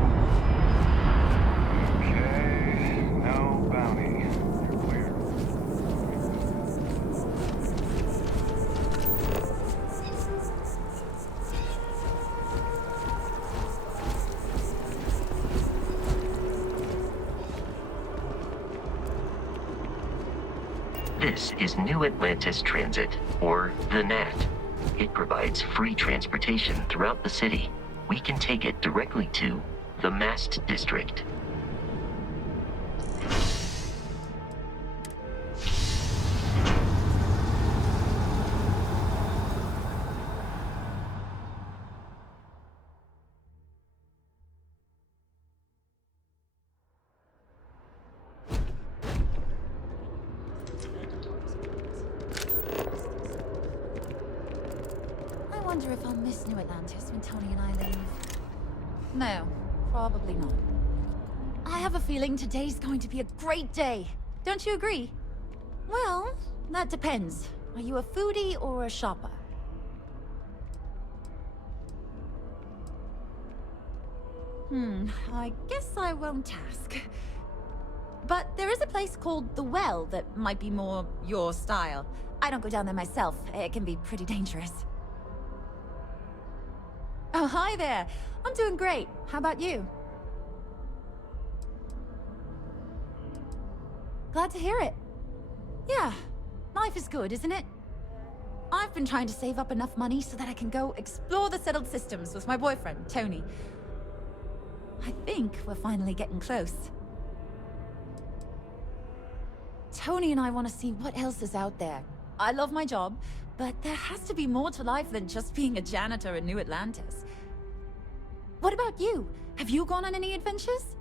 Okay, no bounty. You're clear. This is New Atlantis Transit, or the NAT. It provides free transportation throughout the city. We can take it directly to the Mast District. I wonder if I'll miss New Atlantis when Tony and I leave. No, probably not. I have a feeling today's going to be a great day. Don't you agree? Well, that depends. Are you a foodie or a shopper? I guess I won't ask. but there is a place called The Well that might be more your style. I don't go down there myself. It can be pretty dangerous. Oh, hi there. I'm doing great. How about you? Glad to hear it. Yeah, life is good, isn't it? I've been trying to save up enough money so that I can go explore the settled systems with my boyfriend, Tony. I think we're finally getting close. Tony and I want to see what else is out there. I love my job, but there has to be more to life than just being a janitor in New Atlantis. What about you? Have you gone on any adventures?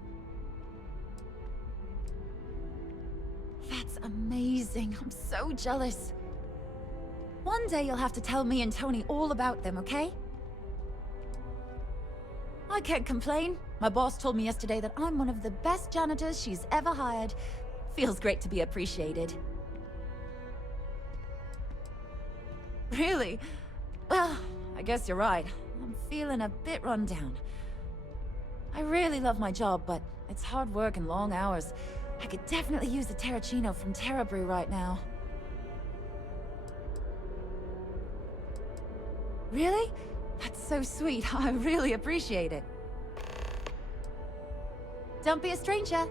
That's amazing. I'm so jealous. One day you'll have to tell me and Tony all about them, okay? I can't complain. My boss told me yesterday that I'm one of the best janitors she's ever hired. Feels great to be appreciated. Really? Well, I guess you're right. I'm feeling a bit run down. I really love my job, but it's hard work and long hours. I could definitely use a Terracino from Terrabrew right now. Really? That's so sweet. I really appreciate it. Don't be a stranger.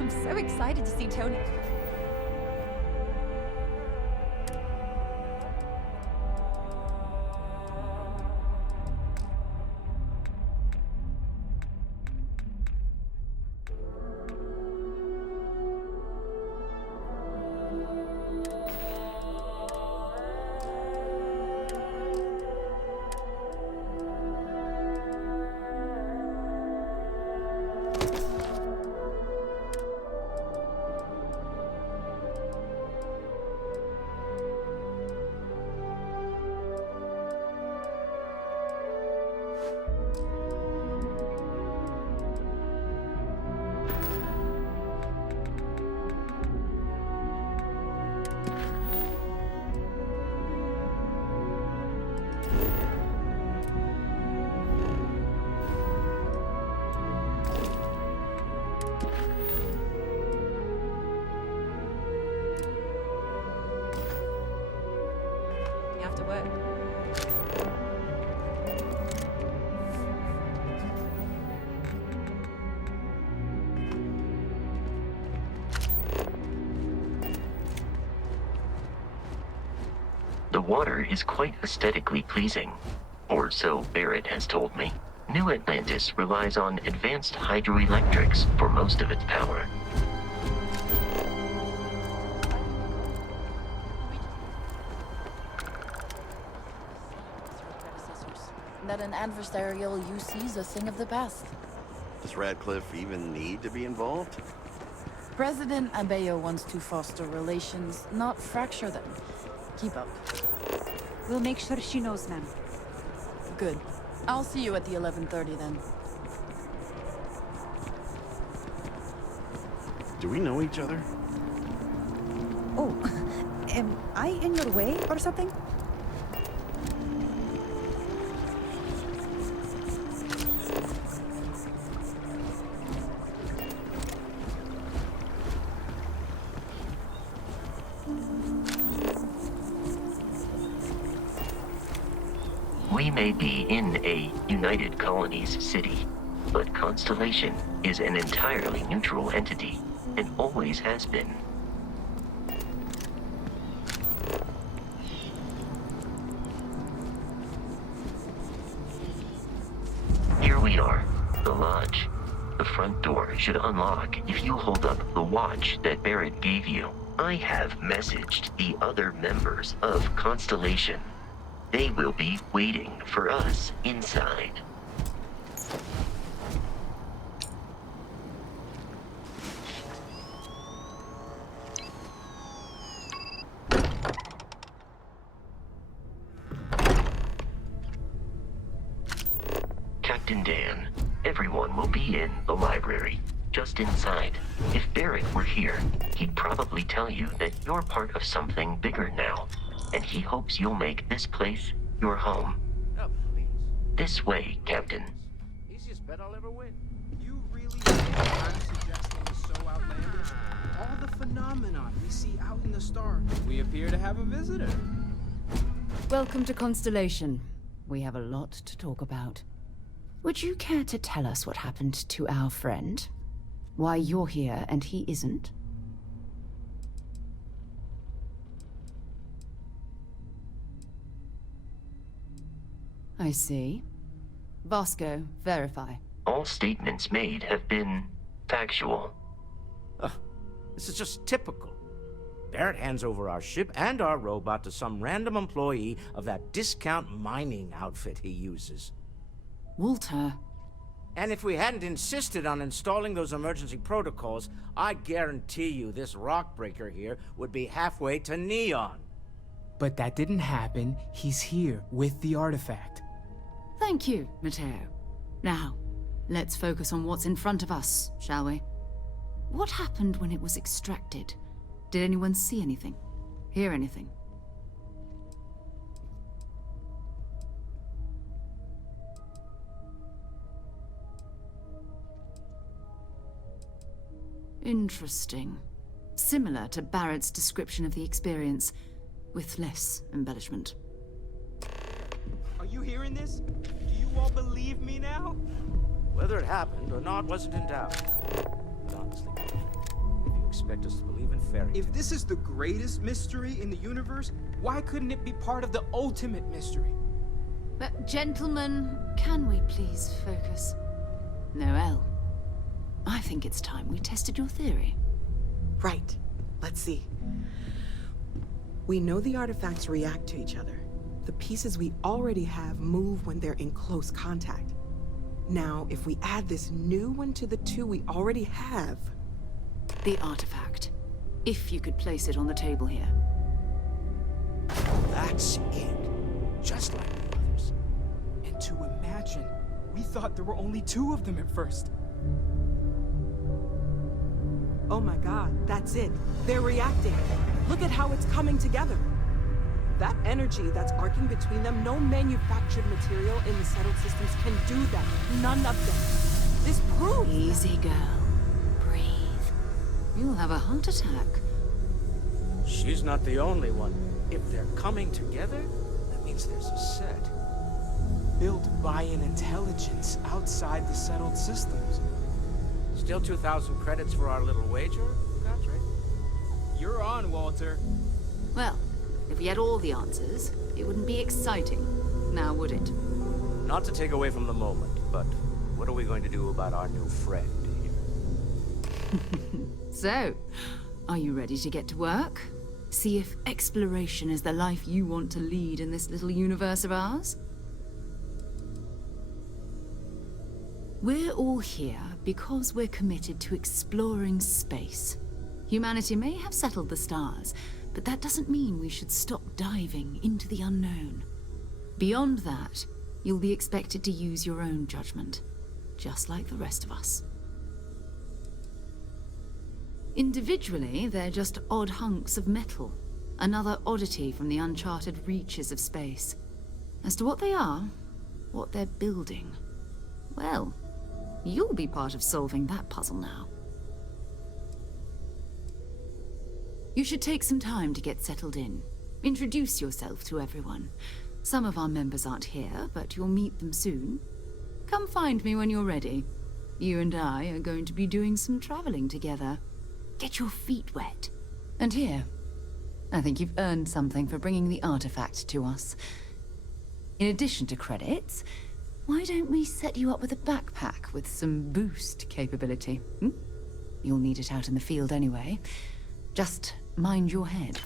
I'm so excited to see Tony. To work. The water is quite aesthetically pleasing, or so Barrett has told me. New Atlantis relies on advanced hydroelectrics for most of its power. That an adversarial UC is a thing of the past. Does Radcliffe even need to be involved? President Abeyo wants to foster relations, not fracture them. Keep up. We'll make sure she knows, ma'am. Good. I'll see you at the 11:30 then. Do we know each other? Oh, am I in your way or something? We may be in a United Colonies city, but Constellation is an entirely neutral entity, and always has been. Here we are, the lodge. The front door should unlock if you hold up the watch that Barrett gave you. I have messaged the other members of Constellation. They will be waiting for us inside. Captain Dan. Everyone will be in the library, just inside. If Barrett were here, he'd probably tell you that you're part of something bigger now, and he hopes you'll make this place your home. Oh, please. This way, Captain. Easiest bet I'll ever win. You really think what I'm suggesting is so outlandish? All the phenomenon we see out in the stars. We appear to have a visitor. Welcome to Constellation. We have a lot to talk about. Would you care to tell us what happened to our friend? Why you're here and he isn't? I see. Vasco, verify. All statements made have been factual. This is just typical. Barrett hands over our ship and our robot to some random employee of that discount mining outfit he uses. Walter. And if we hadn't insisted on installing those emergency protocols, I guarantee you this rock breaker here would be halfway to Neon. But that didn't happen. He's here with the artifact. Thank you, Matteo. Now, let's focus on what's in front of us, shall we? What happened when it was extracted? Did anyone see anything? Hear anything? Interesting. Similar to Barrett's description of the experience, with less embellishment. Are you hearing this? Do you all believe me now? Whether it happened or not wasn't in doubt. But honestly, if you expect us to believe in fairy tales... If this is the greatest mystery in the universe, why couldn't it be part of the ultimate mystery? But gentlemen, can we please focus? Noelle, I think it's time we tested your theory. Right. Let's see. We know the artifacts react to each other. The pieces we already have move when they're in close contact. Now, if we add this new one to the two we already have... The artifact. If you could place it on the table here. That's it. Just like the others. And to imagine, we thought there were only 2 of them at first. Oh my god, that's it. They're reacting. Look at how it's coming together. That energy that's arcing between them, no manufactured material in the settled systems can do that. None of them. This proves... Easy, girl. Breathe. You'll have a heart attack. She's not the only one. If they're coming together, that means there's a set. Built by an intelligence outside the settled systems. Still 2,000 credits for our little wager, Patrick? You're on, Walter. Well, if we had all the answers, it wouldn't be exciting, now would it? Not to take away from the moment, but what are we going to do about our new friend here? So, are you ready to get to work? See if exploration is the life you want to lead in this little universe of ours? We're all here because we're committed to exploring space. Humanity may have settled the stars, but that doesn't mean we should stop diving into the unknown. Beyond that, you'll be expected to use your own judgment, just like the rest of us. Individually, they're just odd hunks of metal, another oddity from the uncharted reaches of space. As to what they are, what they're building, well, you'll be part of solving that puzzle now. You should take some time to get settled in. Introduce yourself to everyone. Some of our members aren't here, but you'll meet them soon. Come find me when you're ready. You and I are going to be doing some traveling together. Get your feet wet. And here, I think you've earned something for bringing the artifact to us. In addition to credits, why don't we set you up with a backpack with some boost capability? You'll need it out in the field anyway. Just mind your head.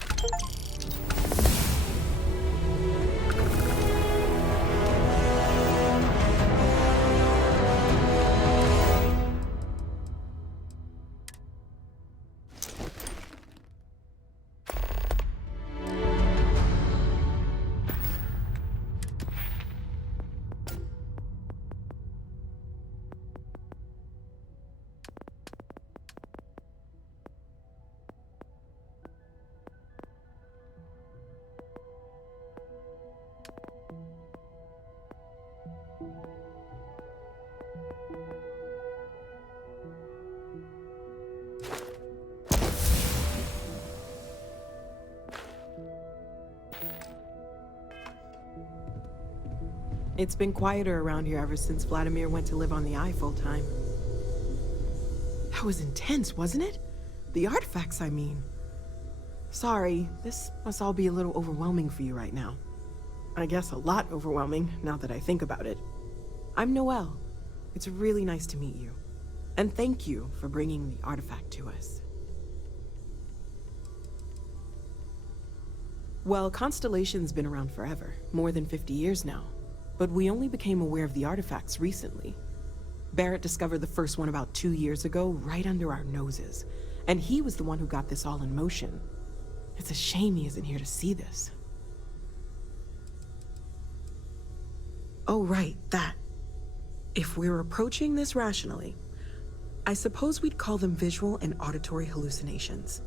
It's been quieter around here ever since Vladimir went to live on the Eye full-time. That was intense, wasn't it? The artifacts, I mean. Sorry, this must all be a little overwhelming for you right now. I guess a lot overwhelming, now that I think about it. I'm Noelle. It's really nice to meet you. And thank you for bringing the artifact to us. Well, Constellation's been around forever, more than 50 years now. But we only became aware of the artifacts recently. Barrett discovered the first one about 2 years ago, right under our noses. And he was the one who got this all in motion. It's a shame he isn't here to see this. Oh, right, that. If we're approaching this rationally, I suppose we'd call them visual and auditory hallucinations.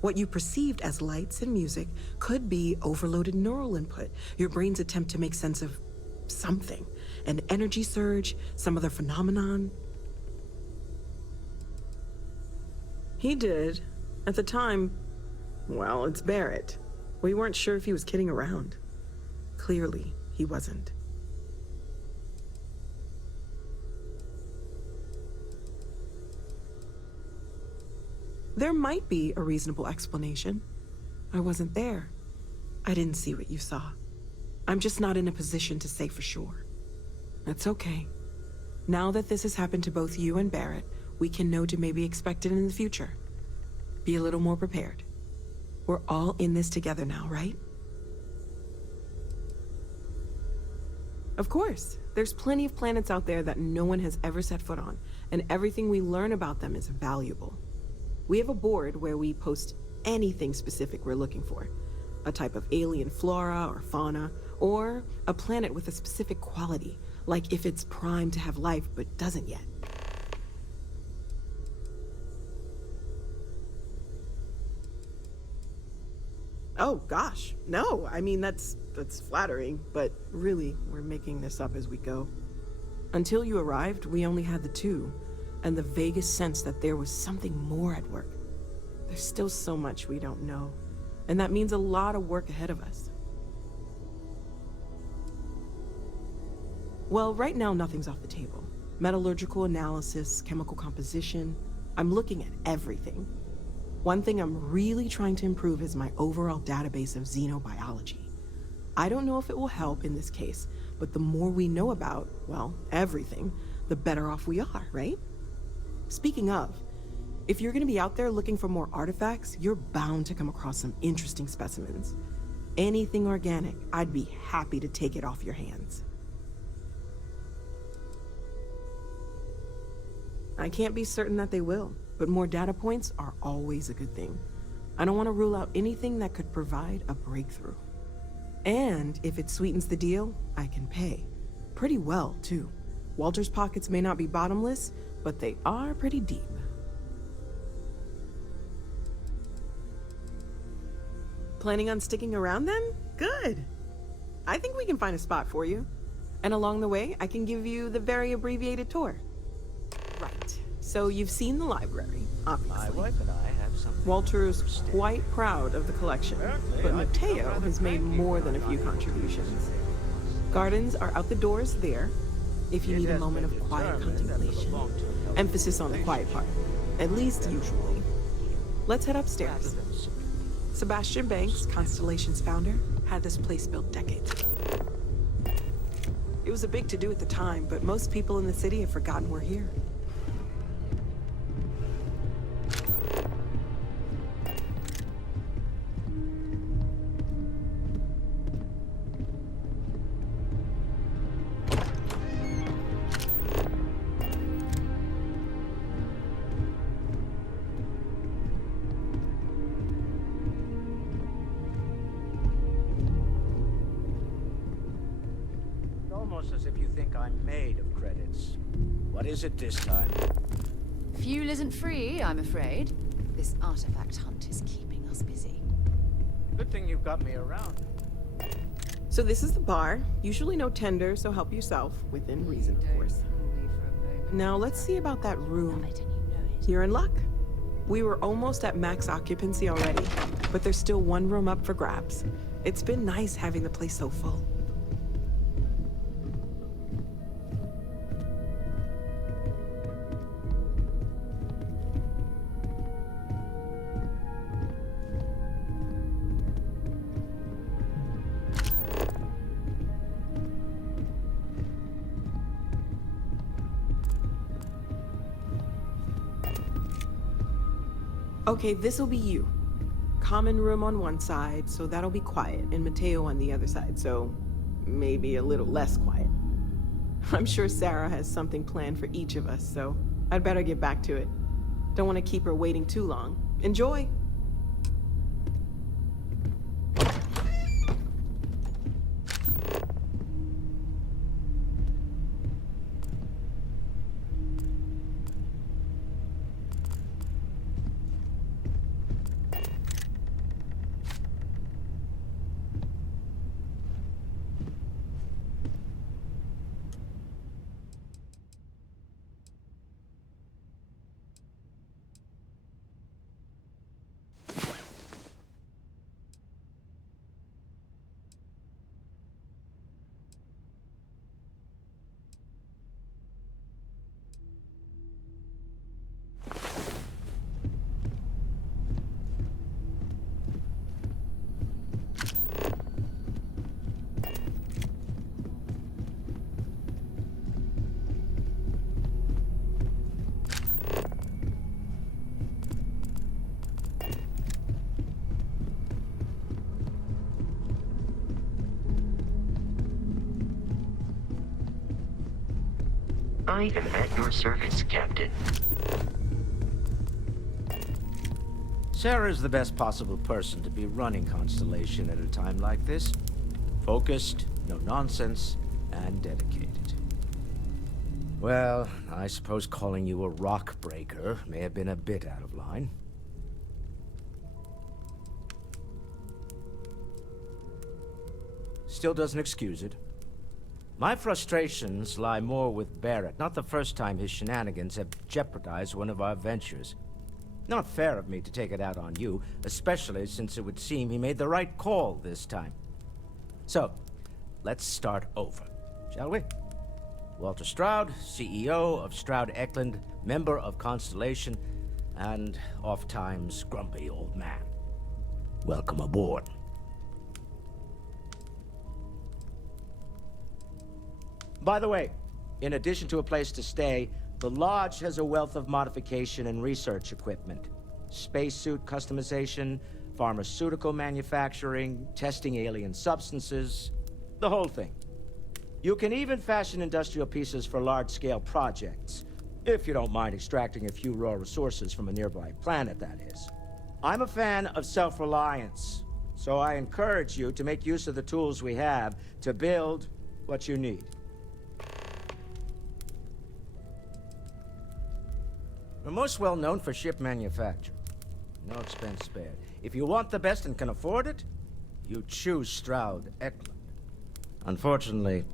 What you perceived as lights and music could be overloaded neural input, your brain's attempt to make sense of something, an energy surge, some other phenomenon. He did. At the time, well, it's Barrett. We weren't sure if he was kidding around. Clearly, he wasn't. There might be a reasonable explanation. I wasn't there. I didn't see what you saw. I'm just not in a position to say for sure. That's okay. Now that this has happened to both you and Barrett, we can know to maybe expect it in the future. Be a little more prepared. We're all in this together now, right? Of course. There's plenty of planets out there that no one has ever set foot on, and everything we learn about them is valuable. We have a board where we post anything specific we're looking for. A type of alien flora or fauna, or a planet with a specific quality, like if it's primed to have life but doesn't yet. Oh gosh, no, I mean that's flattering, but really, we're making this up as we go. Until you arrived, we only had the two, and the vaguest sense that there was something more at work. There's still so much we don't know, and that means a lot of work ahead of us. Well, right now nothing's off the table. Metallurgical analysis, chemical composition, I'm looking at everything. One thing I'm really trying to improve is my overall database of xenobiology. I don't know if it will help in this case, but the more we know about, well, everything, the better off we are, right? Speaking of, if you're gonna be out there looking for more artifacts, you're bound to come across some interesting specimens. Anything organic, I'd be happy to take it off your hands. I can't be certain that they will, but more data points are always a good thing. I don't want to rule out anything that could provide a breakthrough. And if it sweetens the deal, I can pay. Pretty well, too. Walter's pockets may not be bottomless, but they are pretty deep. Planning on sticking around then? Good. I think we can find a spot for you. And along the way, I can give you the very abbreviated tour. Right. So you've seen the library, obviously. My wife and I have something. Walter's quite proud of the collection, but Mateo has made more than a few contributions. Gardens are out the doors there, if you need a moment of quiet contemplation. Emphasis on the quiet part, at least usually. Let's head upstairs. Sebastian Banks, Constellation's founder, had this place built decades ago. It was a big to-do at the time, but most people in the city have forgotten we're here. Almost as if you think I'm made of credits. What is it this time? Fuel isn't free, I'm afraid. This artifact hunt is keeping us busy. Good thing you've got me around. So this is the bar. Usually no tender, so help yourself, within reason, of course. Now let's see about that room. You're in luck. We were almost at max occupancy already, but there's still one room up for grabs. It's been nice having the place so full. Okay, this'll be you. Common room on one side, so that'll be quiet, and Mateo on the other side, so maybe a little less quiet. I'm sure Sarah has something planned for each of us, so I'd better get back to it. Don't want to keep her waiting too long. Enjoy! I am at your service, Captain. Sarah's the best possible person to be running Constellation at a time like this. Focused, no nonsense, and dedicated. Well, I suppose calling you a rock breaker may have been a bit out of line. Still doesn't excuse it. My frustrations lie more with Barrett. Not the first time his shenanigans have jeopardized one of our ventures. Not fair of me to take it out on you, especially since it would seem he made the right call this time. So, let's start over, shall we? Walter Stroud, CEO of Stroud Eklund, member of Constellation, and oft-times grumpy old man. Welcome aboard. By the way, in addition to a place to stay, the Lodge has a wealth of modification and research equipment. Spacesuit customization, pharmaceutical manufacturing, testing alien substances, the whole thing. You can even fashion industrial pieces for large-scale projects, if you don't mind extracting a few raw resources from a nearby planet, that is. I'm a fan of self-reliance, so I encourage you to make use of the tools we have to build what you need. We're most well known for ship manufacture. No expense spared. If you want the best and can afford it, you choose Stroud Eklund. Unfortunately,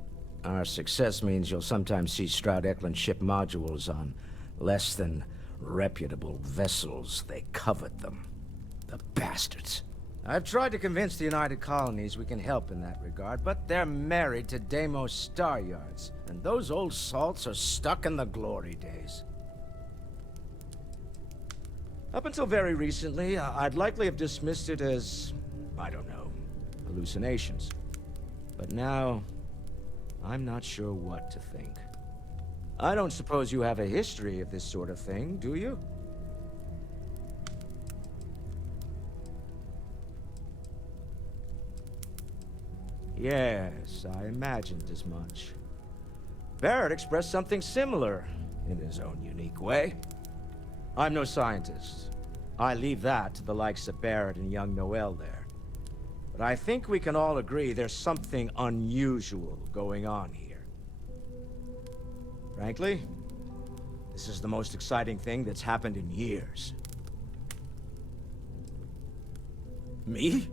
our success means you'll sometimes see Stroud Eklund ship modules on less than reputable vessels. They covet them. The bastards. I've tried to convince the United Colonies we can help in that regard, but they're married to Deimos Star Yards, and those old salts are stuck in the glory days. Up until very recently, I'd likely have dismissed it as, I don't know, hallucinations. But now, I'm not sure what to think. I don't suppose you have a history of this sort of thing, do you? Yes, I imagined as much. Barrett expressed something similar, in his own unique way. I'm no scientist. I leave that to the likes of Barrett and young Noel there. But I think we can all agree there's something unusual going on here. Frankly, this is the most exciting thing that's happened in years. Me?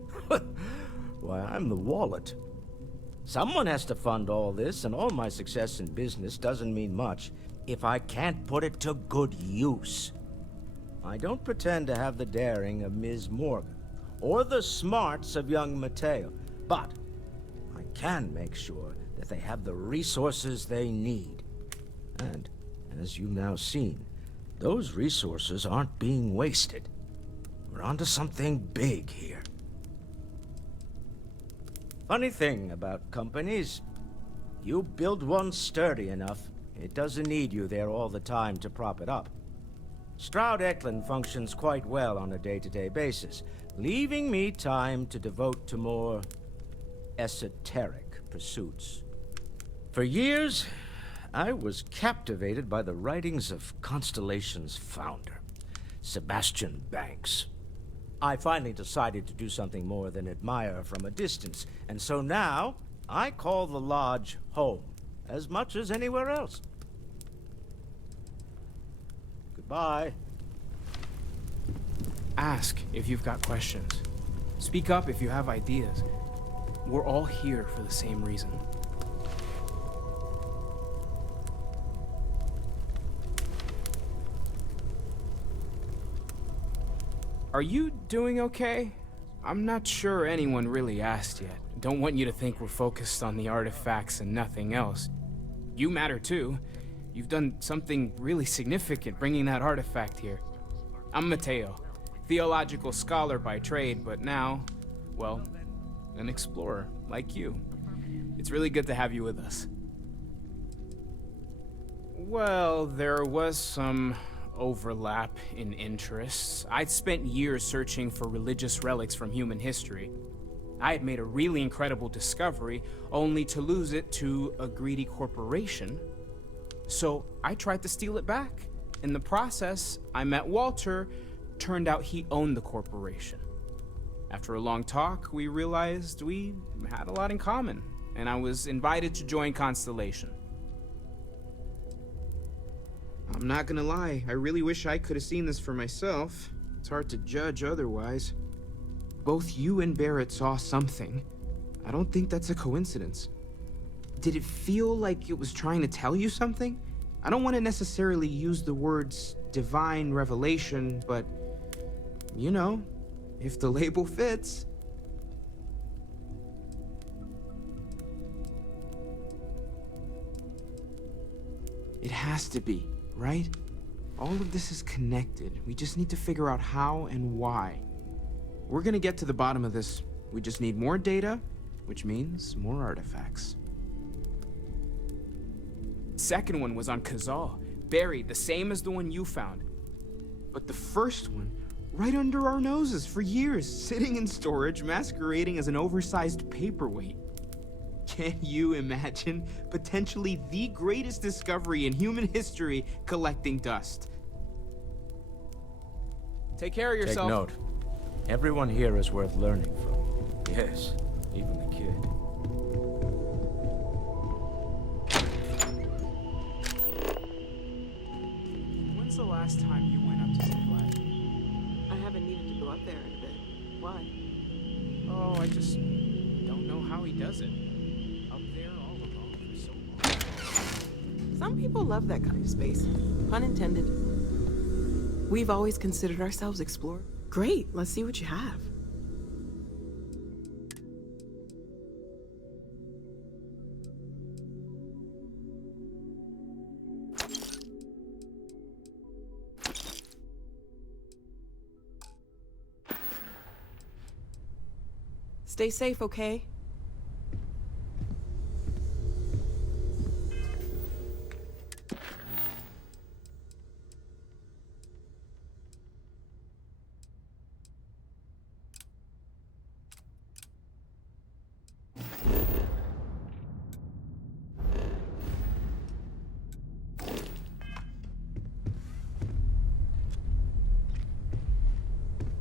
Why, I'm the wallet. Someone has to fund all this, and all my success in business doesn't mean much if I can't put it to good use. I don't pretend to have the daring of Ms. Morgan, or the smarts of young Mateo, but I can make sure that they have the resources they need. And, as you've now seen, those resources aren't being wasted. We're onto something big here. Funny thing about companies, you build one sturdy enough, it doesn't need you there all the time to prop it up. Stroud Eklund functions quite well on a day-to-day basis, leaving me time to devote to more esoteric pursuits. For years, I was captivated by the writings of Constellation's founder, Sebastian Banks. I finally decided to do something more than admire from a distance, and so now I call the Lodge home, as much as anywhere else. Goodbye. Ask if you've got questions. Speak up if you have ideas. We're all here for the same reason. Are you doing okay? I'm not sure anyone really asked yet. Don't want you to think we're focused on the artifacts and nothing else. You matter too. You've done something really significant bringing that artifact here. I'm Mateo, theological scholar by trade, but now, well, an explorer like you. It's really good to have you with us. Well, there was some overlap in interests. I'd spent years searching for religious relics from human history. I had made a really incredible discovery, only to lose it to a greedy corporation. So I tried to steal it back. In the process, I met Walter. Turned out he owned the corporation. After a long talk, we realized we had a lot in common, and I was invited to join Constellation. I'm not gonna lie, I really wish I could have seen this for myself. It's hard to judge otherwise. Both you and Barrett saw something. I don't think that's a coincidence. Did it feel like it was trying to tell you something? I don't want to necessarily use the words divine revelation, but you know, if the label fits. It has to be, right? All of this is connected. We just need to figure out how and why. We're gonna get to the bottom of this. We just need more data, which means more artifacts. Second one was on Kazal, buried, the same as the one you found. But the first one, right under our noses for years, sitting in storage, masquerading as an oversized paperweight. Can you imagine potentially the greatest discovery in human history collecting dust? Take care of yourself. Take note. Everyone here is worth learning from. Yes, even the kid. When's the last time you went up to see Vlad? I haven't needed to go up there in a bit. Why? Oh, I just don't know how he does it. Up there all alone for so long. Some people love that kind of space. Pun intended. We've always considered ourselves explorers. Great, let's see what you have. Stay safe, okay?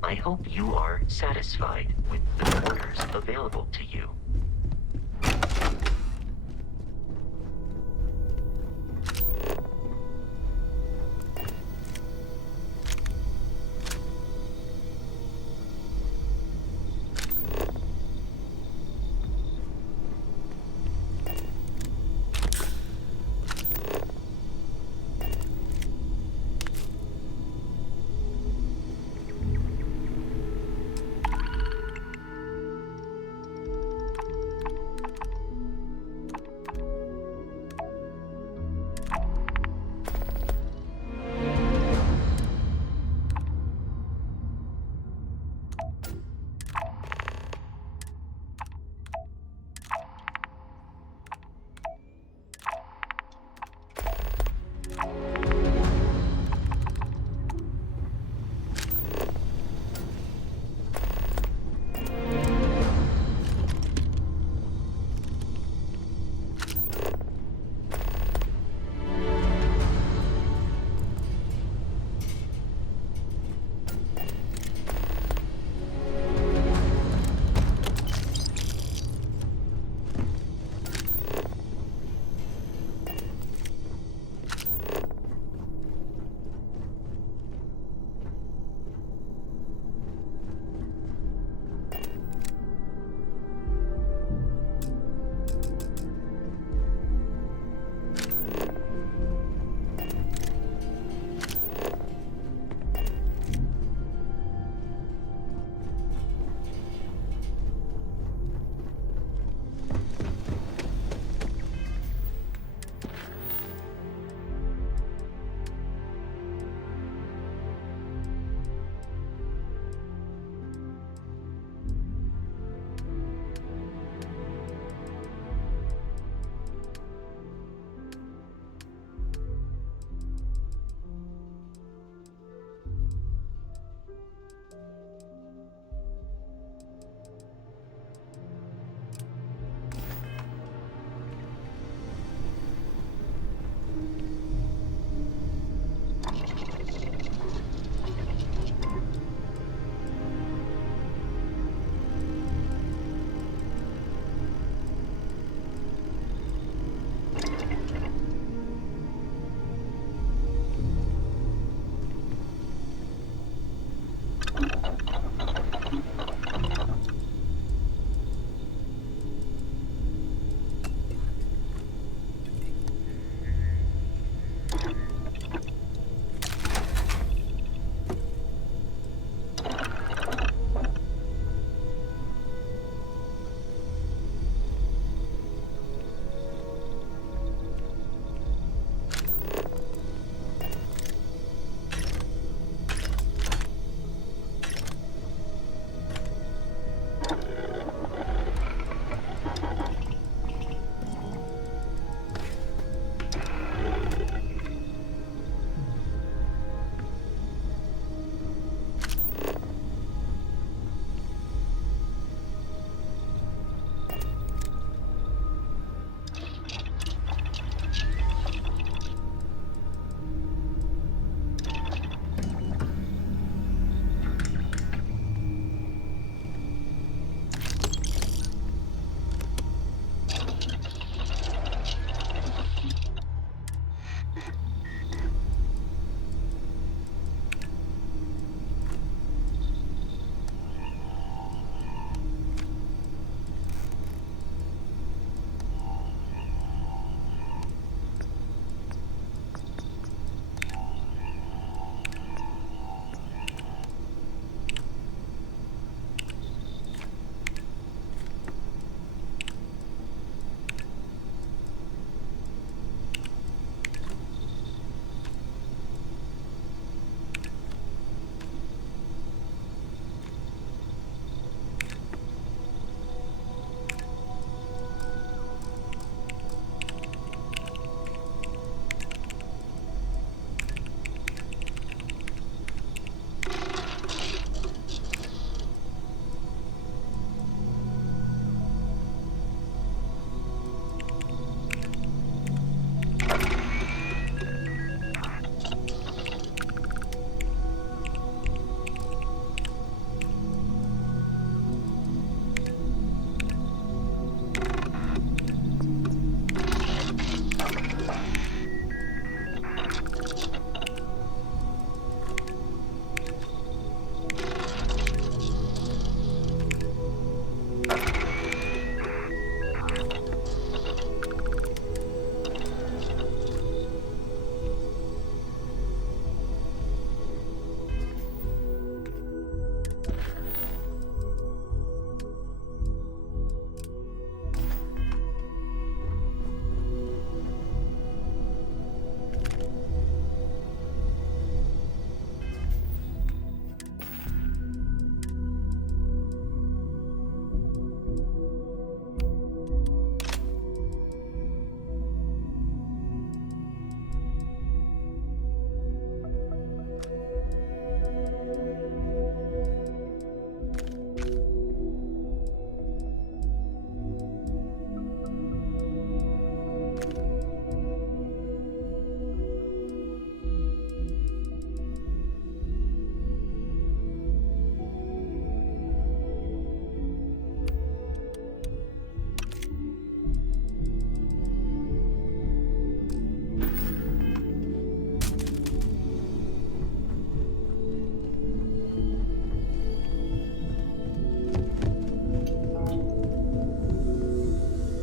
I hope you are satisfied with the quarters available to you.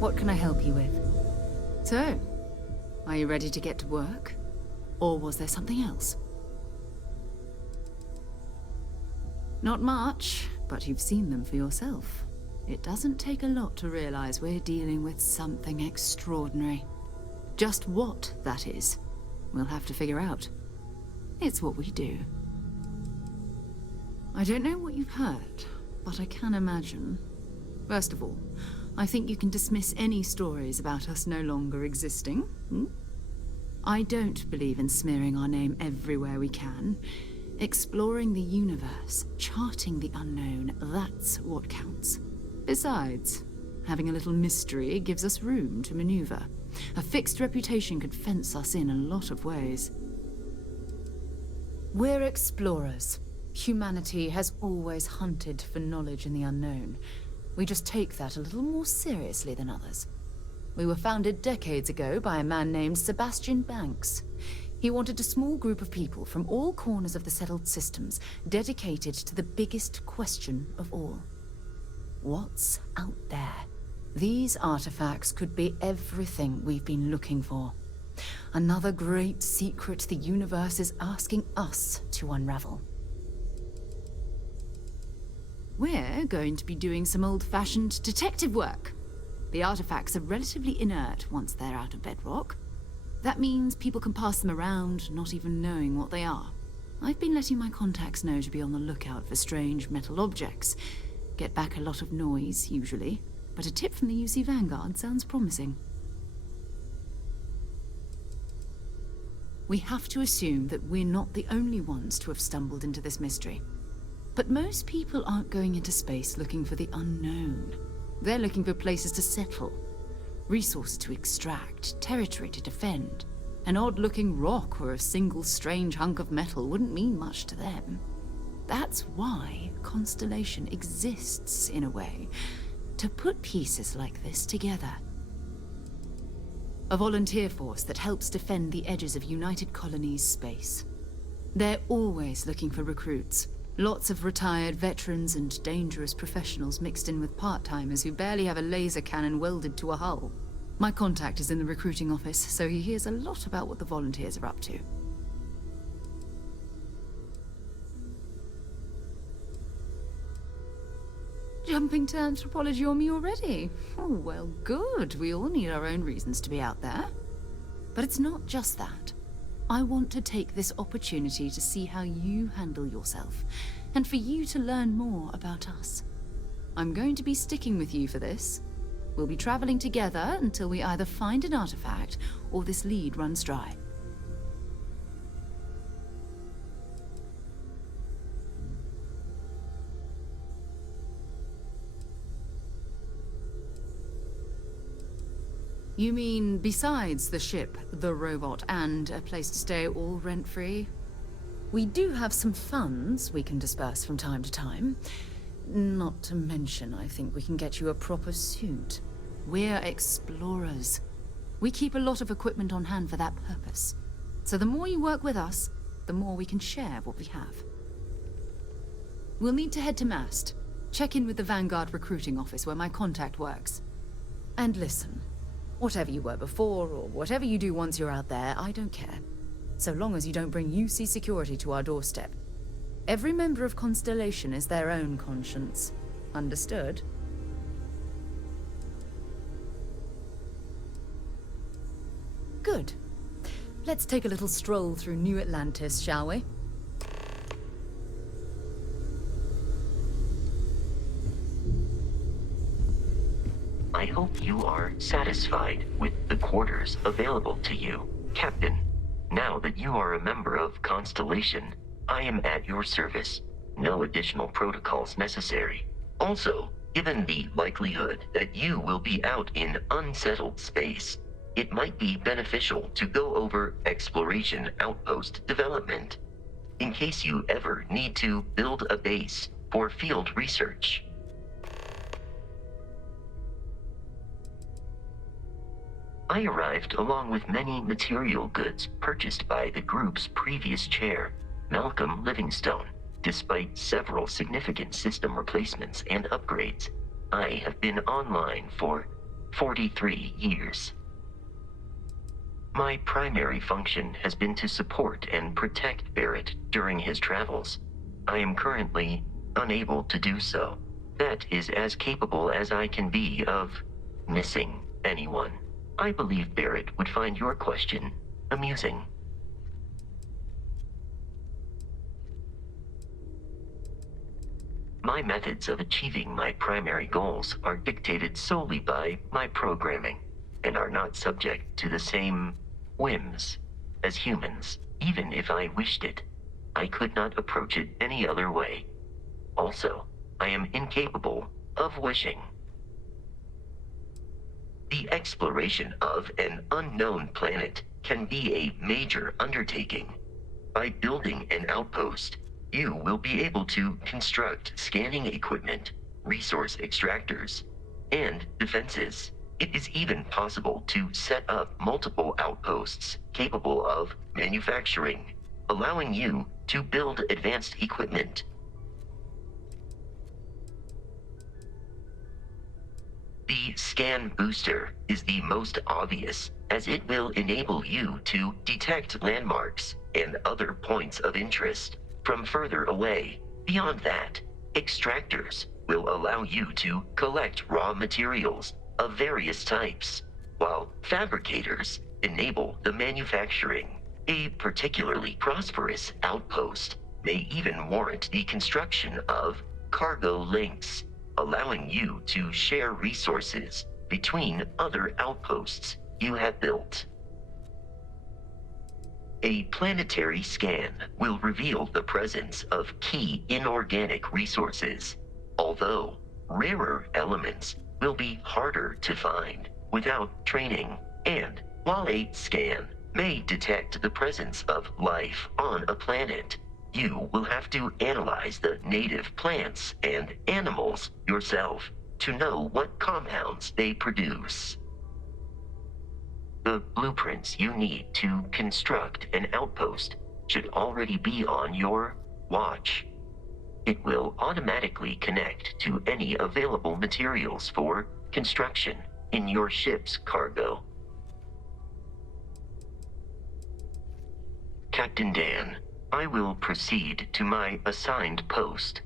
What can I help you with? So, are you ready to get to work? Or was there something else? Not much, but you've seen them for yourself. It doesn't take a lot to realize we're dealing with something extraordinary. Just what that is, we'll have to figure out. It's what we do. I don't know what you've heard, but I can imagine. First of all, I think you can dismiss any stories about us no longer existing. I don't believe in smearing our name everywhere we can. Exploring the universe, charting the unknown, that's what counts. Besides, having a little mystery gives us room to maneuver. A fixed reputation could fence us in a lot of ways. We're explorers. Humanity has always hunted for knowledge in the unknown. We just take that a little more seriously than others. We were founded decades ago by a man named Sebastian Banks. He wanted a small group of people from all corners of the settled systems dedicated to the biggest question of all. What's out there? These artifacts could be everything we've been looking for. Another great secret the universe is asking us to unravel. We're going to be doing some old-fashioned detective work. The artifacts are relatively inert once they're out of bedrock. That means people can pass them around, not even knowing what they are. I've been letting my contacts know to be on the lookout for strange metal objects. Get back a lot of noise, usually, but a tip from the UC Vanguard sounds promising. We have to assume that we're not the only ones to have stumbled into this mystery. But most people aren't going into space looking for the unknown. They're looking for places to settle, resources to extract, territory to defend. An odd-looking rock or a single strange hunk of metal wouldn't mean much to them. That's why Constellation exists, in a way, to put pieces like this together. A volunteer force that helps defend the edges of United Colonies space. They're always looking for recruits. Lots of retired veterans and dangerous professionals mixed in with part-timers who barely have a laser cannon welded to a hull. My contact is in the recruiting office, so he hears a lot about what the volunteers are up to. Jumping to anthropology on me already? Oh, well, good. We all need our own reasons to be out there. But it's not just that. I want to take this opportunity to see how you handle yourself, and for you to learn more about us. I'm going to be sticking with you for this. We'll be traveling together until we either find an artifact or this lead runs dry. You mean besides the ship, the robot, and a place to stay all rent-free? We do have some funds we can disperse from time to time. Not to mention, I think we can get you a proper suit. We're explorers. We keep a lot of equipment on hand for that purpose. So the more you work with us, the more we can share what we have. We'll need to head to Mast. Check in with the Vanguard recruiting office where my contact works. And listen. Whatever you were before, or whatever you do once you're out there, I don't care. So long as you don't bring UC security to our doorstep. Every member of Constellation is their own conscience. Understood? Good. Let's take a little stroll through New Atlantis, shall we? I hope you are satisfied with the quarters available to you, Captain. Now that you are a member of Constellation, I am at your service. No additional protocols necessary. Also, given the likelihood that you will be out in unsettled space, it might be beneficial to go over exploration outpost development, in case you ever need to build a base for field research. I arrived along with many material goods purchased by the group's previous chair, Malcolm Livingstone. Despite several significant system replacements and upgrades, I have been online for 43 years. My primary function has been to support and protect Barrett during his travels. I am currently unable to do so. That is as capable as I can be of missing anyone. I believe Barrett would find your question amusing. My methods of achieving my primary goals are dictated solely by my programming, and are not subject to the same whims as humans. Even if I wished it, I could not approach it any other way. Also, I am incapable of wishing. The exploration of an unknown planet can be a major undertaking. By building an outpost, you will be able to construct scanning equipment, resource extractors, and defenses. It is even possible to set up multiple outposts capable of manufacturing, allowing you to build advanced equipment. The scan booster is the most obvious, as it will enable you to detect landmarks and other points of interest from further away. Beyond that, extractors will allow you to collect raw materials of various types, while fabricators enable the manufacturing. A particularly prosperous outpost may even warrant the construction of cargo links, allowing you to share resources between other outposts you have built. A planetary scan will reveal the presence of key inorganic resources, although rarer elements will be harder to find without training. And while a scan may detect the presence of life on a planet, you will have to analyze the native plants and animals yourself to know what compounds they produce. The blueprints you need to construct an outpost should already be on your watch. It will automatically connect to any available materials for construction in your ship's cargo. Captain Dan, I will proceed to my assigned post.